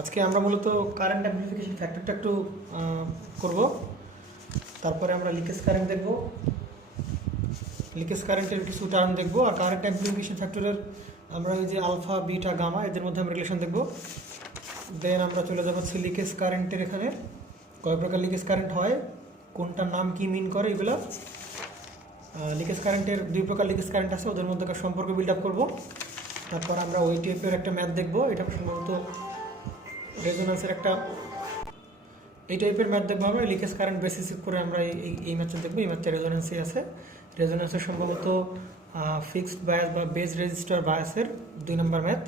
আজকে আমরা মূলত কারেন্ট অ্যামপ্লিফিকেশন ফ্যাক্টরটা একটু করব। তারপরে আমরা লিকেজ কারেন্ট দেখব, লিকেজ কারেন্টের কিছু টার্ম দেখব, আর কারেন্ট অ্যামপ্লিফিকেশন ফ্যাক্টরের আমরা এই যে আলফা বিটা গামা এদের মধ্যে আমরা রিলেশন দেখব। দেন আমরা চলে যাব হচ্ছে লিকেজ কারেন্টের, এখানে কয় প্রকার লিকেজ কারেন্ট হয়, কোনটার নাম কি মিন করে, এগুলো লিকেজ কারেন্টের দুই প্রকার লিকেজ কারেন্ট আছে, ওদের মধ্যে সম্পর্ক বিল্ড আপ করবো। তারপর আমরা ওই টাইপের একটা ম্যাথ দেখব, এটা সম্ভবত রেজোন্যান্সের একটা এই টাইপের ম্যাথ দেখবো আমরা। লিকেজ কারেন্ট বেসিস করে আমরা এই ম্যাথটা দেখবো। এই ম্যাথটা রেজোন্যান্সে আছে, রেজোন্যান্সের সম্ভবত ফিক্সড বায়াস বা বেজ রেজিস্টার বায়াসের 2 নম্বর ম্যাথ।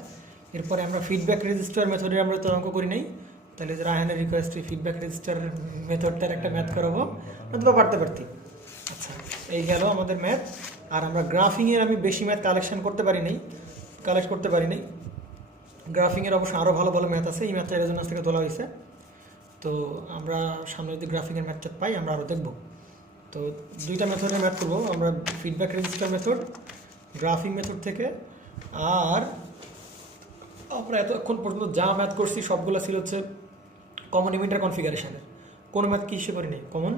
এরপরে আমরা ফিডব্যাক রেজিস্টার মেথডে আমরা তো অঙ্ক করি নাই, তাহলে রায়হানের রিকোয়েস্টে ফিডব্যাক রেজিস্টার মেথডটার একটা ম্যাথ করাবো, নতুবা পারতে পারতি। আচ্ছা, এই গেল আমাদের ম্যাথ। আর আমরা গ্রাফিংয়ের আমি বেশি ম্যাথ কালেক্ট করতে পারি নাই। গ্রাফিংয়ের অবশ্য আরও ভালো ভালো ম্যাথ আছে, এই ম্যাথটা রেজোন্যান্স থেকে তোলা হয়েছে। তো আমরা সামনে যদি গ্রাফিংয়ের ম্যাথটা পাই আমরা আরও দেখব। তো 2টা মেথডের ম্যাথ করবো আমরা, feedback register method graphing method থেকে। আর আমরা এতক্ষণ পর্যন্ত যা ম্যাথ করছি সবগুলো ছিল হচ্ছে কমন ইমিটার কনফিগারেশনের। কোনো ম্যাথ কিসে করি নেই, কমন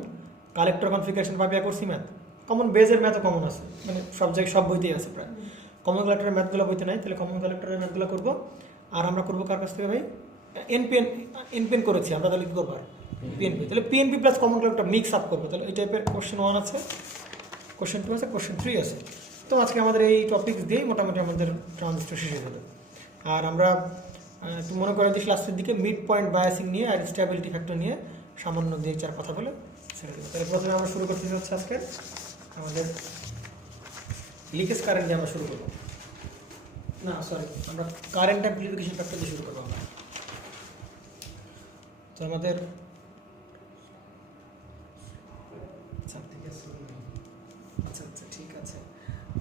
কালেক্টর কনফিগারেশন ভাবিয়া করছি ম্যাথ। কমন বেজের ম্যাথও কমন আছে, মানে সব জায়গায় সব বইতেই আছে প্রায়। কমন কালেক্টরের ম্যাথগুলো বইতে নাই, তাহলে কমন কালেক্টরের ম্যাথগুলো করবো। আর আমরা করবো কার কাছ থেকে ভাই, এনপিএন করেছি আমরা, তাহলে কী করবো আর পিএনপি, তাহলে PNP plus common collector mix up করবো। তাহলে এই টাইপের কোশ্চেন 1 আছে, কোশ্চেন 2 আছে, কোশ্চেন 3 আছে। তো আজকে আমাদের এই টপিক দিয়েই মোটামুটি আমাদের ট্রানজিস্টর শেষ হয়ে যাবে। আর আমরা একটু মনে করে দিই লাস্টের দিকে মিড পয়েন্ট বায়াসিং নিয়ে আর স্টেবিলিটি ফ্যাক্টর নিয়ে সামান্য 2-4 কথা বলে ছেড়ে দেবো। তাহলে প্রথমে আমরা শুরু করতে হচ্ছে আজকে আমাদের লিকেজ কারেন্ট দিয়ে আমরা শুরু করবো, না সরি, আমরা কারেন্ট অ্যামপ্লিফিকেশন ফ্যাক্টর দিয়ে শুরু করবো আমরা। তো আমাদের আচ্ছা ঠিক আছে,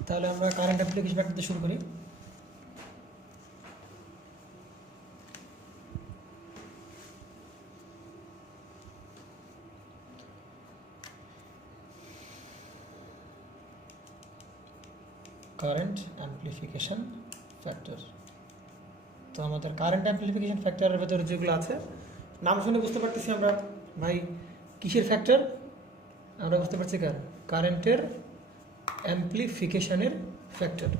তাহলে আমরা কারেন্ট অ্যাপ্লিকেশন ফ্যাক্টর দিয়ে শুরু করি। Current amplification factor. তো আমাদের কারেন্ট অ্যামপ্লিফিকেশন ফ্যাক্টরের ভেতরে যেগুলো আছে, নাম শুনে বুঝতে পারতেছি আমরা ভাই কিসের ফ্যাক্টর, আমরা বুঝতে পারছি কারেন্টের অ্যামপ্লিফিকেশনের ফ্যাক্টর,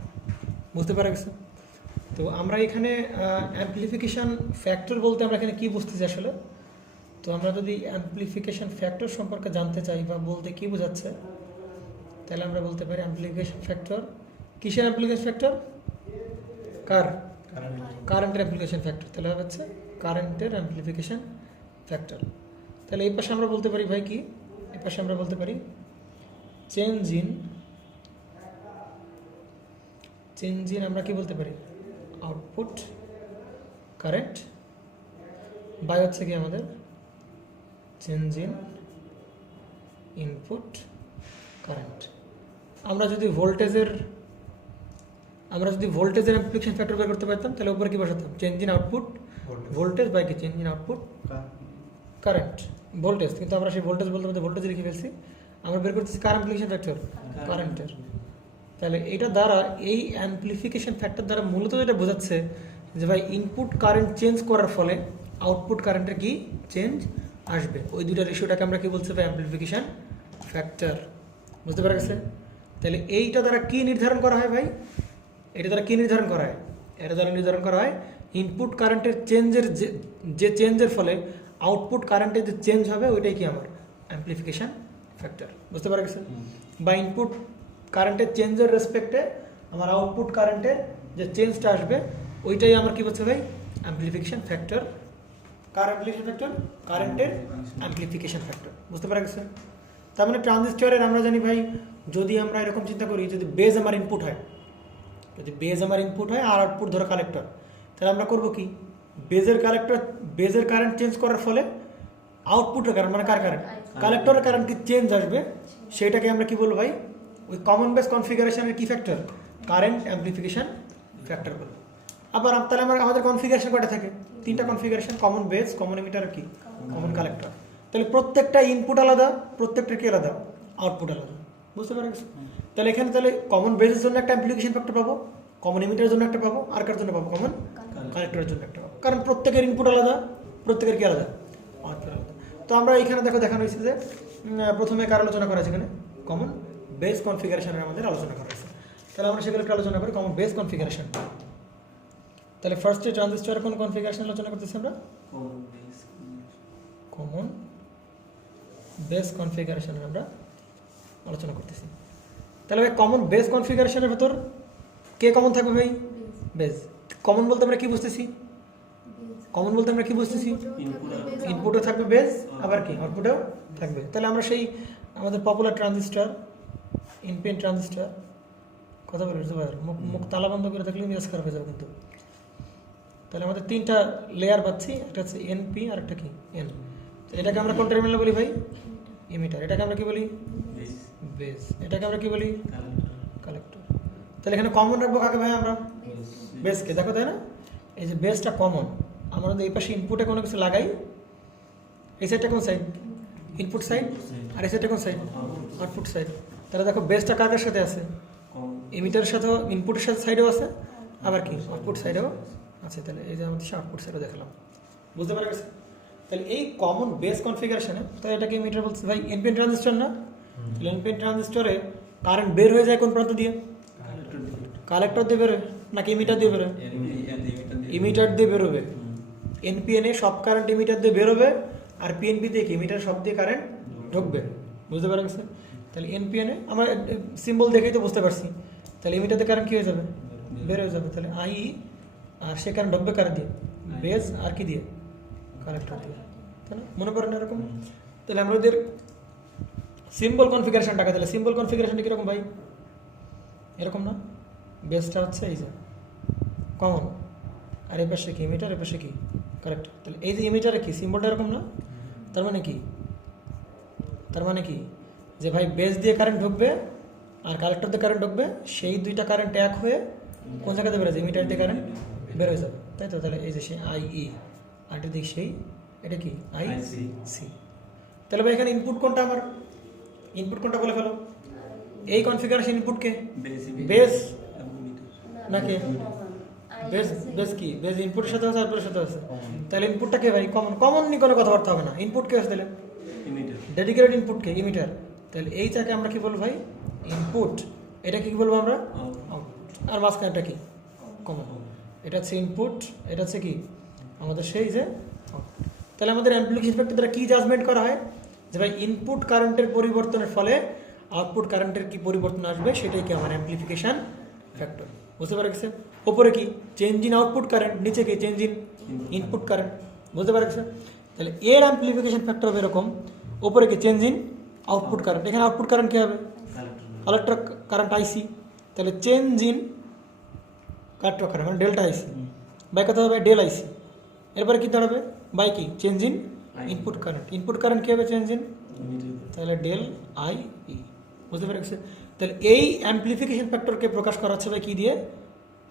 বুঝতে পারা গেছে। তো আমরা এখানে অ্যামপ্লিফিকেশন ফ্যাক্টর বলতে আমরা এখানে কী বুঝতেছি আসলে। তো আমরা যদি অ্যামপ্লিফিকেশন ফ্যাক্টর সম্পর্কে জানতে চাই বা বলতে কী বোঝাচ্ছে, তাহলে আমরা বলতে পারি অ্যামপ্লিফিকেশন ফ্যাক্টর কিসের অ্যামপ্লিফিকেশন ফ্যাক্টর, কারেন্টের অ্যামপ্লিফিকেশন ফ্যাক্টর। তাহলে হচ্ছে কারেন্টের অ্যামপ্লিফিকেশন ফ্যাক্টর। তাহলে এই পাশে আমরা বলতে পারি ভাই কি, এই পাশে আমরা বলতে পারি চেঞ্জ ইন আমরা কি বলতে পারি আউটপুট কারেন্ট, বাই হচ্ছে কি আমাদের চেঞ্জ ইন ইনপুট কারেন্ট। আমরা যদি ভোল্টেজের অ্যামপ্লিফিকেশন ফ্যাক্টর বের করতে পারতাম, তাহলে উপরে কি বসাতাম, change in output voltage by কি change in output current, voltage. কিন্তু আমরা সেই ভোল্টেজ বলতে ভোল্টেজ লিখে ফেলছি, আমরা বের করতেছি কারেন্ট অ্যামপ্লিফিকেশন ফ্যাক্টর কারেন্টের। তাহলে এটা দ্বারা, এই অ্যামপ্লিফিকেশন ফ্যাক্টর দ্বারা মূলত যেটা বোঝাচ্ছে যে ভাই ইনপুট কারেন্ট চেঞ্জ করার ফলে আউটপুট কারেন্টের কি চেঞ্জ আসবে, ওই দুইটা রেশিওটাকে আমরা কি বলছি ভাই অ্যামপ্লিফিকেশন ফ্যাক্টর, বুঝতে পারা গেছে। তাহলে এইটা দ্বারা কি নির্ধারণ করা হয় ভাই, এটা দ্বারা কি নির্ধারণ করা হয়, এটা দ্বারা নির্ধারণ করা হয় ইনপুট কারেন্টের চেঞ্জের যে চেঞ্জের ফলে আউটপুট কারেন্টের যে চেঞ্জ হবে ওইটাই কি আমার অ্যামপ্লিফিকেশন ফ্যাক্টর, বুঝতে পারা গেছে। বা ইনপুট কারেন্টের চেঞ্জের রেসপেক্টে আমার আউটপুট কারেন্টের যে চেঞ্জটা আসবে ওইটাই আমার কি বলছে ভাই অ্যামপ্লিফিকেশন ফ্যাক্টর, অ্যামপ্লিফিকেশন ফ্যাক্টর কারেন্টের অ্যামপ্লিফিকেশন ফ্যাক্টর, বুঝতে পারা গেছে। তার মানে ট্রানজিস্টরের আমরা জানি ভাই, যদি আমরা এরকম চিন্তা করি, যদি বেজ আমার ইনপুট হয়, আর আউটপুট ধরো কালেক্টর, তাহলে আমরা করবো কি, বেজের কারেন্ট চেঞ্জ করার ফলে আউটপুটের কারেন্ট মানে কার কারেন্ট, কালেক্টরের কারেন্ট কি চেঞ্জ আসবে, সেটাকে আমরা কি বলবো ভাই ওই কমন বেস কনফিগারেশনের কি ফ্যাক্টর, কারেন্ট অ্যামপ্লিফিকেশন ফ্যাক্টর বলবো। আবার তাহলে আমাদের কনফিগারেশন কয়টা থাকে, 3টা configuration, common base, common emitter কি কমন কালেক্টর। তাহলে প্রত্যেকটা ইনপুট আলাদা, প্রত্যেকটা কি আলাদা, আউটপুট আলাদা, বুঝতে পারা গেছে। তাহলে এখানে তাহলে কমন বেসের জন্য একটা অ্যামপ্লিফিকেশন ফ্যাক্টর পাবো, কমন এমিটারের জন্য একটা পাবো, আর কার জন্য পাবো কমন কালেক্টরের জন্য একটা পাবো, কারণ প্রত্যেকের ইনপুট আলাদা, প্রত্যেকের কি আলাদা, আউটপুট আলাদা। তো আমরা এখানে দেখানো হয়েছে যে প্রথমে কার আলোচনা করা হয়েছে, এখানে কমন বেস কনফিগারেশনের আমাদের আলোচনা করা হয়েছে। তাহলে আমরা সেগুলো একটু আলোচনা করি, কমন বেস কনফিগারেশন। তাহলে ফার্স্টে ট্রানজিস্টরের কোন কনফিগারেশন আলোচনা করতেছি আমরা? কমন বেস কনফিগারেশনের আমরা আলোচনা করতেছি। তাহলে ভাই কমন বেস কনফিগারেশনের ভেতর কে কমন থাকবে ভাই? বেস। কমন বলতে আমরা কি বুঝতেছি? কমন বলতে আমরা কি বুঝতেছি? ইনপুটও থাকবে বেস, আবার কি আউটপুটেও থাকবে। তাহলে আমরা সেই আমাদের পপুলার ট্রানজিস্টর, এনপিএন ট্রানজিস্টর, কথা বলে ভাই মুখ তালা বন্ধ করে থাকলে মেজাজ খারাপ হয়ে যাবে কিন্তু। তাহলে আমাদের তিনটা লেয়ার পাচ্ছি, একটা হচ্ছে এনপি আর একটা কি এন। তো এটাকে আমরা কোন টার্মিনাল বলি ভাই? ইমিটার। এটাকে আমরা কি বলি? বেস। এটাকে আমরা কি বলি? কালেক্টর। তাহলে এখানে কমন রাখবো কাকে ভাই আমরা? বেসকে। দেখো তাই না, এই যে বেসটা কমন, আমরা যদি এই পাশে ইনপুটে কোনো কিছু লাগাই, এই সাইডটা কোন সাইড? Input side. আর এই সাইডটা কোন সাইড? Output side. তাহলে দেখো বেসটা কার সাথে আছে? ইমিটারের সাথেও, ইনপুটের সাথে সাইডেও আছে, আবার কি আউটপুট সাইডেও আছে। তাহলে এই যে আমাদের আউটপুট সাইডও দেখলাম, বুঝতে পারা গেছে? তাহলে এই কমন বেস কনফিগারেশনে, তাহলে এটাকে ইমিটার বলছে ভাই এনপিএন ট্রানজিস্টর না? তাহলে এনপিএন ট্রানজিস্টরে কারেন্ট বের হয়ে যায় কোন প্রান্ত দিয়ে? কালেক্টর দিয়ে বেরোয় নাকি ইমিটার দিয়ে বেরোয়? ইমিটার দিয়ে বেরোবে। এনপিএনে সব কারেন্ট ইমিটার দিয়ে বেরোবে, আর পিএনপি দিয়ে কি ইমিটার সব দিয়ে কারেন্ট ঢুকবে, বুঝতে পারা গেছে? তাহলে এনপিএনে আমরা সিম্বল দেখেই তো বুঝতে পারছি, তাহলে ইমিটার দিয়ে কারেন্ট কী হয়ে যাবে? বের হয়ে যাবে। তাহলে আই, আর সে কারেন্ট ঢুকবে কারেন্ট দিয়ে? বেস। আর কি দিয়ে? কালেক্টর দিয়ে, তাই না? মনে পড়ে না এরকম? তাহলে আমরা ওদের সিম্বল কনফিগারেশনটাকে, তাহলে সিম্বল কনফিগারেশনটা কীরকম ভাই? এরকম না? বেসটা হচ্ছে এই যে কমন, আর এ পাশে কি ইমিটার, এ পাশে কি কালেক্টর। তাহলে এই যে ইমিটারে কি সিম্বলটা এরকম না? তার মানে কি? তার মানে কি যে ভাই বেস দিয়ে কারেন্ট ঢুকবে আর কালেক্টর দিয়ে কারেন্ট ঢুকবে, সেই দুইটা কারেন্ট এক হয়ে কোন জায়গাতে বেরোয়? ইমিটার দিয়ে কারেন্ট বের হয়ে যাবে, তাই তো? তাহলে এই যে সেই আই ই, আর এটা দিক সেই, এটা কি আই সি। তাহলে ভাই এখানে ইনপুট কোনটা আমার? ইনপুট কোনটা বলে ফেলো? এই কনফিগারেশন ইনপুট কে? বেস নাকি বেস? বেস কি? বেস ইনপুটের সাথে আছে, আউটপুটের সাথে আছে। তাহলে ইনপুটটা কে ভাই? কমন। কমন নিয়ে কোনো কথাবার্তা হবে না। ইনপুট কে আছে তাহলে? ডেডিকেটেড ইনপুট কে? ইমিটার। তাহলে এইটাকে আমরা কি বলবো ভাই? ইনপুট। এটা কি বলবো আমরা? আউটপুট। আর মাঝখানেটা কি? কমন। এটা হচ্ছে ইনপুট, এটা হচ্ছে কি আমাদের সেই যে আউটপুট। তাহলে আমাদের অ্যাম্প্লিফিকেশন ফ্যাক্টর দ্বারা কি জাজমেন্ট করা হয়? যে ভাই ইনপুট কারেন্টের পরিবর্তনের ফলে আউটপুট কারেন্টের কি পরিবর্তন আসবে, সেটাই কি আমার অ্যাম্প্লিফিকেশন ফ্যাক্টর, বুঝতে পারা গেছে? ওপরে কি চেঞ্জ ইন আউটপুট কারেন্ট, নিচে কি চেঞ্জ ইন ইনপুট কারেন্ট, বুঝতে পারা গেছে? তাহলে এর অ্যাম্প্লিফিকেশন ফ্যাক্টর হবে এরকম, ওপরে কি চেঞ্জ ইন আউটপুট কারেন্ট, এখানে আউটপুট কারেন্ট কী হবে? Collector current IC. তাহলে চেঞ্জ ইন কালেক্টর কারেন্ট মানে ডেল্টা আইসি, বাই কত হবে? Del IC. এরপরে কী দাঁড়াবে? বাই কি change in input current. Input current কী হবে? চেঞ্জ ইন, তাহলে ডেল আই ই, বুঝতে পারা গেছে? তাহলে এই অ্যাম্প্লিফিকেশন ফ্যাক্টরকে প্রকাশ করা হচ্ছে ভাই কী দিয়ে?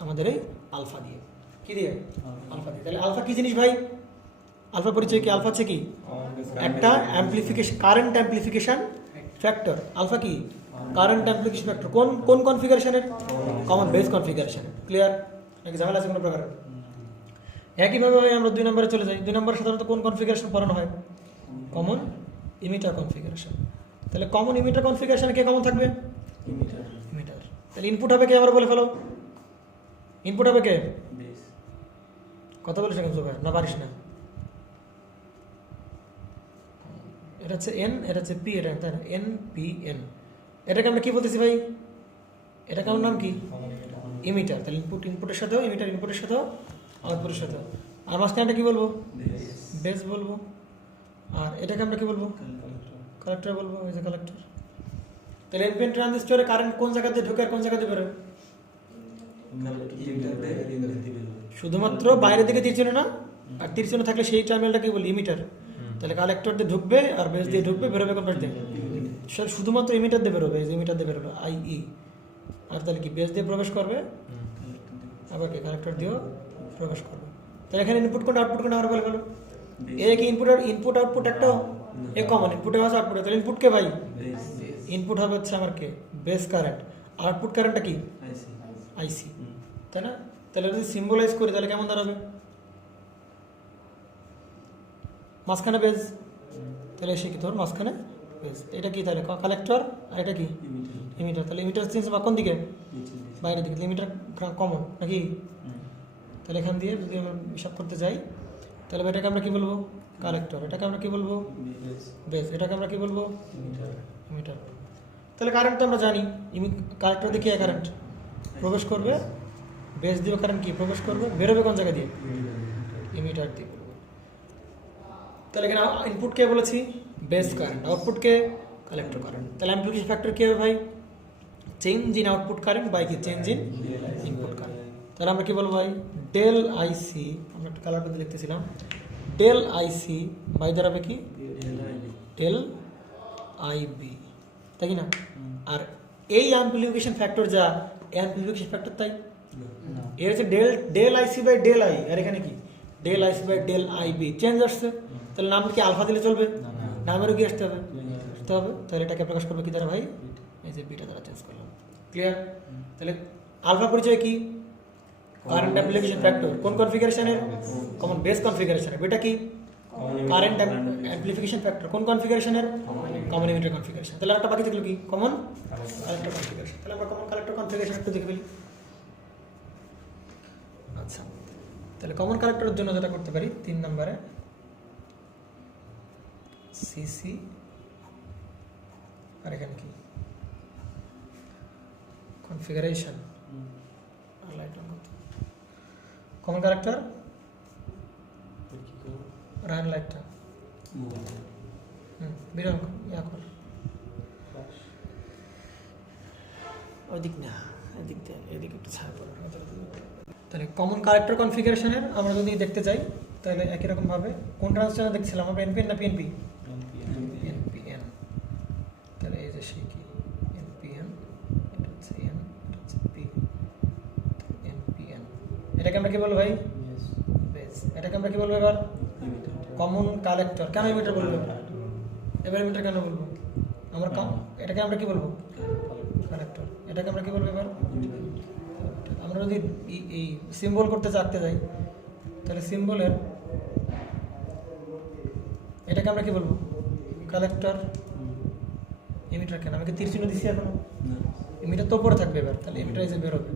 আমাদের এই আলফা দিয়ে। কী দিয়ে? আলফা দিয়ে। তাহলে আলফা কী জিনিস ভাই? আলফা পরিচয় কি? আলফা হচ্ছে কি একটা amplification, current amplification factor. Alpha কি? Current amplification factor. কোন কোন কনফিগারেশনের? Common base configuration. ক্লিয়ার নাকি ঝামেলা আছে কোনো প্রকার? একইভাবে আমরা 2 নম্বরে চলে যাই। 2 নম্বরে সাধারণত কোন কনফিগারেশন পড়ানো হয়? Common emitter configuration. তাহলে কমন ইমিটার কনফিগারেশনে কে কমন থাকবে? ইমিটার। তাহলে ইনপুট হবে কে? আমরা বলে ফেলো। ইনপুট হবে কে? কথা বলিস না কিন্তু ভাই, না পারিস না? এটা হচ্ছে এন, এটা হচ্ছে পি, এটা তাই না? N P N. এটাকে আমরা কি বলতেছি ভাই? এটাকে আমার নাম কি? ইমিটার। তাহলে ইনপুট ইনপুটের সাথেও, ইমিটার ইনপুটের সাথেও, আউটপুটের সাথেও। আর মাঝখানটা কি বলবো? বেস বলবো। আর এটাকে আমরা কি বলবো? কালেক্টর বলবো। এই যে কালেক্টর। তাহলে এনপিএন ট্রানজিস্টরে কারেন্ট কোন জায়গাতে ঢোকে আর কোন জায়গাতে বেরোয়? শুধুমাত্র বাইরের দিকে তীর চিহ্ন না, আর তীর চিহ্ন থাকলে সেই টার্মিনালটাকে বলি ইমিটার। তাহলে কালেক্টর দিয়ে ঢুকবে আর বেস দিয়ে ঢুকবে, বেরোবে কোন পাশ দিয়ে? শুধুমাত্র ইমিটার দিয়ে বেরোবে, এই যে ইমিটার দিয়ে বেরোবে আই ই। আর তাহলে কি বেস দিয়ে প্রবেশ করবে, আবার কি কালেক্টর দিয়েও প্রবেশ করবে। তাহলে এখানে ইনপুট কোনটা আউটপুট কোনটা আমরা বলে ফেলো। এ কি ইনপুট আউটপুট একটা এ কমন, ইনপুটে আছে আউটপুটে। তাহলে ইনপুট কে ভাই? ইনপুট হবে হচ্ছে আমার কে? Base current. আউটপুট কারেন্টটা কি? আইসি, তাই না? তাহলে যদি সিম্বলাইজ করি তাহলে কেমন দাঁড়াবে? মাঝখানে বেজ, তাহলে এসে কি তোর মাঝখানে বেজ। এটা কি তাহলে কালেক্টর, আর এটা কি ইমিটার। তাহলে ইমিটার চেঞ্জ বা কোন দিকে? বাইরের দিকে। ইমিটার কমন নাকি? তাহলে এখান দিয়ে যদি আমরা হিসাব করতে যাই তাহলে এটাকে আমরা কি বলবো? কালেক্টর। এটাকে আমরা কি বলবো? বেজ। এটাকে আমরা কি বলবো? ইমিটার। তাহলে কারেন্ট তো আমরা জানি, কালেক্টর দিয়ে কি কারেন্ট প্রবেশ করবে, বেজ দিয়ে কারেন্ট কি প্রবেশ করবে, বেরোবে কোন জায়গা দিয়ে? ইমিটার দিয়ে। তাহলে এখানে ইনপুট কে বলেছি? Base current. আউটপুট কে? Collector current. তাহলে অ্যাম্প্লিফিকেশন ফ্যাক্টর কি হবে ভাই? Change in output current by কি? Change in input current. তাহলে আমরা কি বলবো ভাই? ডেল আইসি, আমরা একটা কালার করে লিখতেছিলাম, ডেল আইসি বাই দাঁড়াবে কি? ডেল আইবি, তাই কি না? আর এই অ্যাম্প্লিফিকেশন ফ্যাক্টর যা অ্যাম্প্লিফিকেশন ফ্যাক্টর তাই এর হচ্ছে del IC by del I, আর এখানে কি? Del IC by del IB change আসছে। তাহলে নাম কি আলফা দিলে চলবে? নামেরও কি আসতে হবে? তাহলে এটাকে প্রকাশ করবে কি দ্বারা ভাই? এই যে বিটা দ্বারা চেঞ্জ করলাম। ক্লিয়ার? তাহলে আলফা পরিচয় কি? Current application factor. কোন কনফিগারেশনের? কমন বেস কনফিগারেশনের। বিটা কি? Current application factor. কোন কনফিগারেশনের? Common emitter configuration. তাহলে একটা বাকি থাকলো কি? Common collector configuration. তাহলে আমরা কমন কালেক্টর কনফিগারেশন একটু দেখে ফেলি। আচ্ছা, তাহলে কমন কালেক্টরের জন্য যেটা করতে পারি 3 নম্বরে সিসি, আর এখানে কি কনফিগারেশন, আর লাইট অন করতে। কমন কালেক্টর রান লাইটটা বিরল ইয়া কর, ওইদিক না, এদিক দিয়ে, এদিকে একটু ছায়া পড়ে। তাহলে কমন কালেক্টর কনফিগারেশনের আমরা যদি দেখতে যাই তাহলে একই রকমভাবে কোন ট্রান্সিস্টর দেখছিলাম আমরা? এনপিএন না পিএনপি? এনপিএন। তাহলে এই যে সেই কি এনপিএন, এটা হচ্ছে এন, এটা হচ্ছে পি, এনপিএন। এটাকে আমরা কি বলবো ভাই? বেস। এটাকে আমরা কি বলবো এবার? Common collector. কেন ইমিটার বলবো এবার? ইমিটার কেন বলবো আমরা? এটাকে আমরা কি বলবো? কালেক্টর। এটাকে আমরা কি বলবো এবার? আমরা যদি এই সিম্বল করতে চাকতে যাই তাহলে সিম্বলের এটাকে আমরা কি বলবো? কালেক্টর। ইমিটার কেন? আমাকে তীর চিহ্ন দিচ্ছি এখনো? ইমিটার তো উপরে থাকবে এবার, তাহলে ইমিটার এই যে বেরোবে,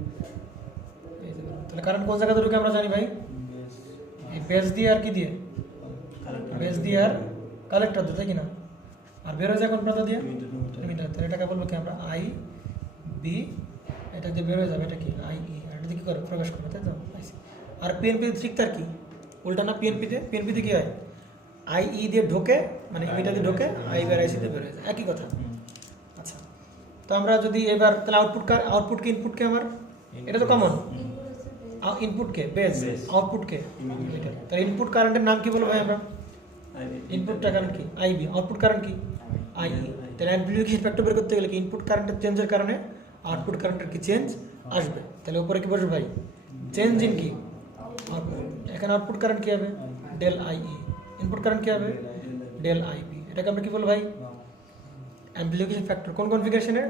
এই যে বেরোবে। তাহলে কারণ কোন জায়গা ঢুকে আমরা জানি ভাই? এই বেস দিয়ে আর কি দিয়ে? বেস দিয়ে আর কালেক্টর দিয়ে, তাই কিনা? আর বেরোয় যায় কোন প্রান্ত দিয়ে? ইমিটার। তাহলে এটাকে বলবো কি আমরা? I B. এটা দিয়ে বেরোয় যাবে, এটা কি? I E. আর এটা দিয়ে কি করে? প্রবেশ করবে, তাই তো? আইসি। আর পিএনপি ঠিক তার কি উল্টা না? পিএনপিতে কি হয়? আই ই দিয়ে ঢোকে, মানে ইমিটার দিয়ে ঢোকে, আই বি আর আইসি দিয়ে বেরোয় যায়, একই কথা। আচ্ছা, তো আমরা যদি এবার তাহলে আউটপুটকে ইনপুটকে আমার এটা তো কমন, ইনপুটকে বেস, আউটপুটকে ইমিটার। তাহলে ইনপুট কারেন্টের নাম কি বলবো ভাই আমরা? ইনপুটটা কারেন্ট কি? আইবি। আউটপুট কারেন্ট কি? I E. তাহলে অ্যাম্প্লিফিকেশন ফ্যাক্টর বের করতে গেলে কি ইনপুট কারেন্টের চেঞ্জের কারণে আউটপুট কারেন্টের কি চেঞ্জ আসবে। তাহলে উপরে কি বসবে ভাই? চেঞ্জ ইন কি? আউটপুট। এখানে আউটপুট কারেন্ট কি হবে? Del I E. Input current কি হবে? Del I B. এটাকে আমরা কি বলবো ভাই? Amplification factor. কোন কনফিগারেশনের?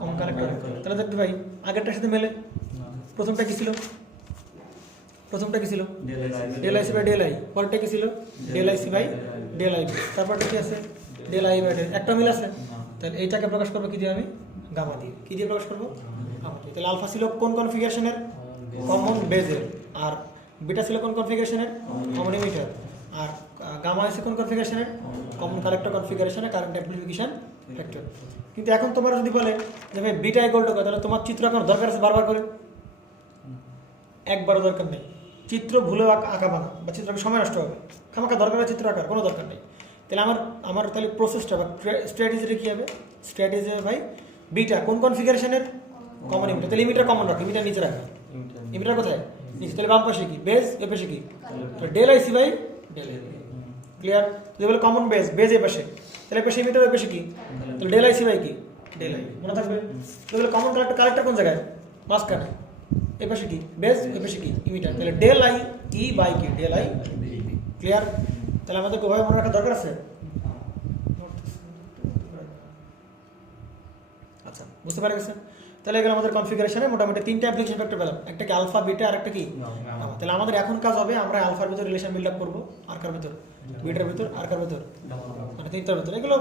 Common collector. তাহলে দেখতে ভাই আগেরটার সাথে মেলে। প্রথমটা কি ছিল? Del IC by del I. পরেরটা কি ছিল? Del IC by del I B. তারপরটা কি আছে? Del I by del. একটা মিল আছে। তাহলে এইটাকে প্রকাশ করবো কি দিয়ে? আমি গামা দিয়ে। কি দিয়ে প্রকাশ করবো? গামা দিয়ে। তাহলে আলফা ছিল কোন কনফিগারেশনের? কমন বেজের। আর বিটা ছিল কোন কনফিগারেশনের? Common emitter. আর গামা আছে কোন কনফিগারেশনের? কমন কালেক্টর কনফিগারেশনের কারেন্ট অ্যাম্প্লিফিকেশন ফ্যাক্টর। কিন্তু এখন তোমার যদি বলে যে ভাই বিটা ইকুয়াল টু কত, তাহলে তোমার চিত্র এখন দরকার আছে বারবার করে? একবারও দরকার নেই। চিত্র ভুলেও আঁকাবা না, বা চিত্র সময় নষ্ট হবে। খামাখা দরকার হয় চিত্র আঁকার কোনো দরকার নেই। তাহলে আমার তাহলে প্রসেসটা বা স্ট্র্যাটেজিটা কী হবে? স্ট্র্যাটেজি ভাই বিটা কোন কনফিগারেশনের? Common emitter. তাহলে ইমিটার কমন রাখো, ইমিটার নিচে রাখো। ইমিটার কোথায়? নিচে। তাহলে বাম পাশে কি? বেস। এ পাশে কি? Del IC by del I. Clear? যদি বলে কমন বেস এ পাশে, তাহলে পাশে ইমিটার, ওই পাশে কি? তাহলে ডেল আইসি বাই কি? Del I. মনে থাকবে? তাহলে কমন কালেক্টর কোন জায়গায়? মাঝখানে। এ পাশে কি? বেস। এ পাশে কি? ইমিটার। তাহলে ডেল আই ই বাই কি? Del I. ক্লিয়ার? তাহলে আমাদের কোভাবে মনে রাখা দরকার আছে? আচ্ছা, বুঝতে পারা গেছে? তাহলে এগুলো আমাদের কনফিগারেশনে মোটামুটি 3টা অ্যাপ্লিকেশন ফ্যাক্টর পেলাম, একটা কি আলফা বিটা আর একটা কি গামা। তাহলে আমাদের এখন কাজ হবে আমরা আলফার ভিতর রিলেশন বিল্ড আপ করবো, আর কার ভিতর, বিটার ভিতর, আর কার ভিতর, মানে 3টার ভিতর। এগুলো